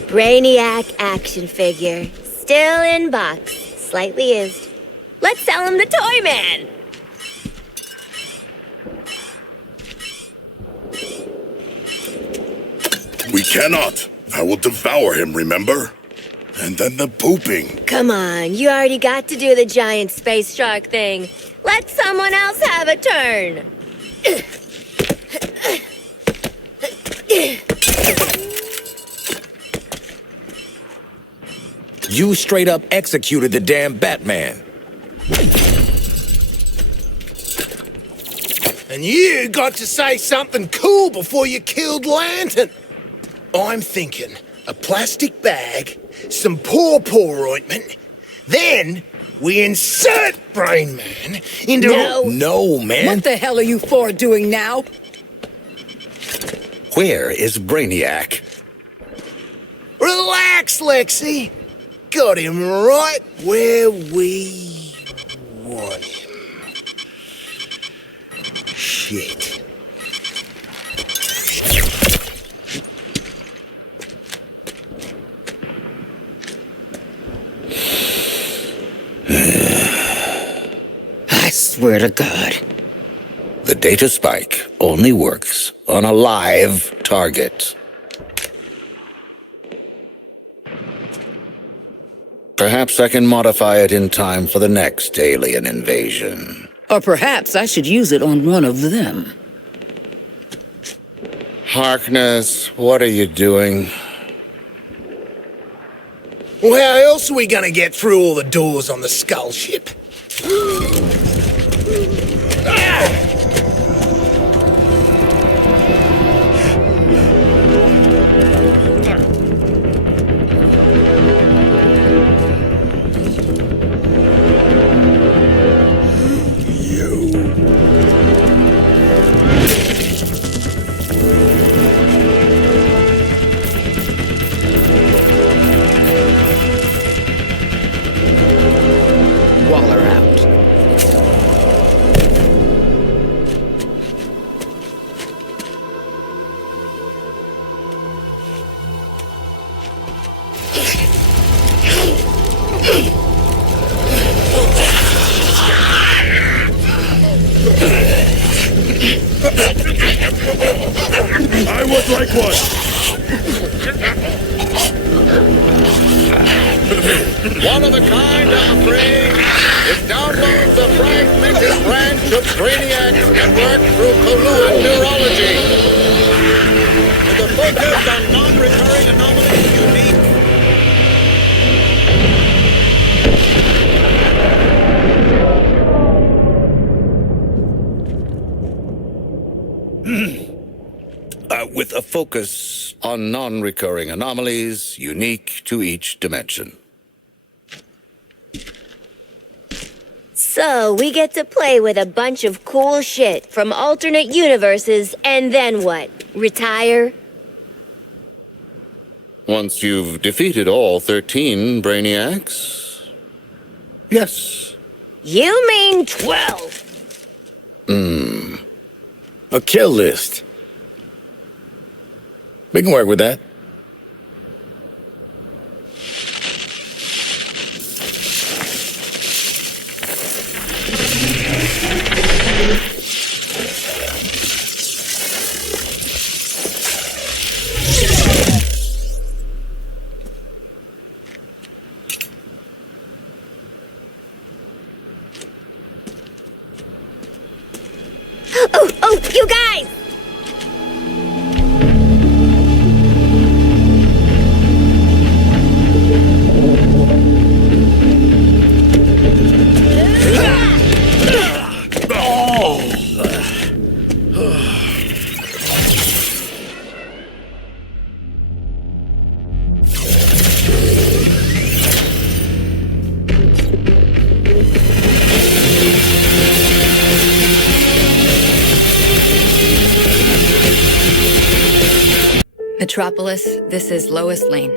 Brainiac action figure. Still in box. Slightly used. Let's sell him the Toy Man! We cannot. I will devour him, remember? And then the pooping. Come on, you already got to do the giant space shark thing. Let someone else have a turn. You straight up executed the damn Batman. And you got to say something cool before you killed Lantern. I'm thinking a plastic bag, some paw ointment, then we insert Brain Man into... No, man. What the hell are you four doing now? Where is Brainiac? Relax, Lexi. Got him right where we want him. Shit. I swear to God. The data spike only works on a live target. Perhaps I can modify it in time for the next alien invasion. Or perhaps I should use it on one of them. Harkness, what are you doing? Well, how else are we gonna get through all the doors on the Skull ship? Waller out. I would like one. One of a kind, I'm afraid. It downloads the fragmented branch of Brainiac's network through colluent neurology. With a focus on non-recurring anomalies unique. With a focus on non-recurring anomalies unique to each dimension. So, we get to play with a bunch of cool shit from alternate universes, and then what? Retire? Once you've defeated all 13 Brainiacs? Yes. You mean 12? A kill list. We can work with that. Oh, you guys! Metropolis, this is Lois Lane.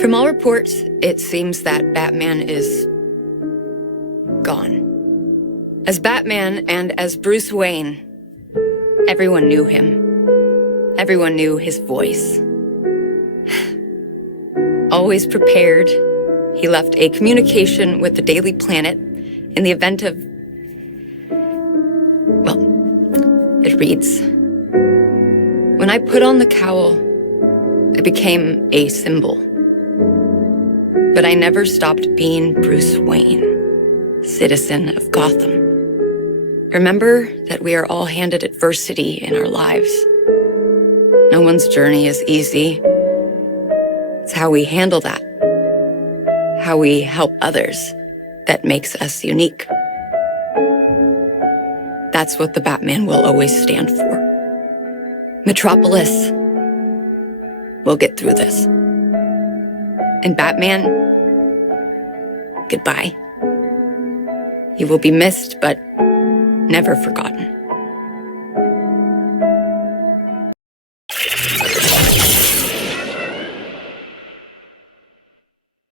From all reports, it seems that Batman is gone. As Batman and as Bruce Wayne, everyone knew him. Everyone knew his voice. Always prepared, he left a communication with the Daily Planet in the event of... Well, it reads... When I put on the cowl, I became a symbol. But I never stopped being Bruce Wayne, citizen of Gotham. Remember that we are all handed adversity in our lives. No one's journey is easy. It's how we handle that, how we help others, that makes us unique. That's what the Batman will always stand for. Metropolis, we'll get through this. And Batman, goodbye. You will be missed, but never forgotten.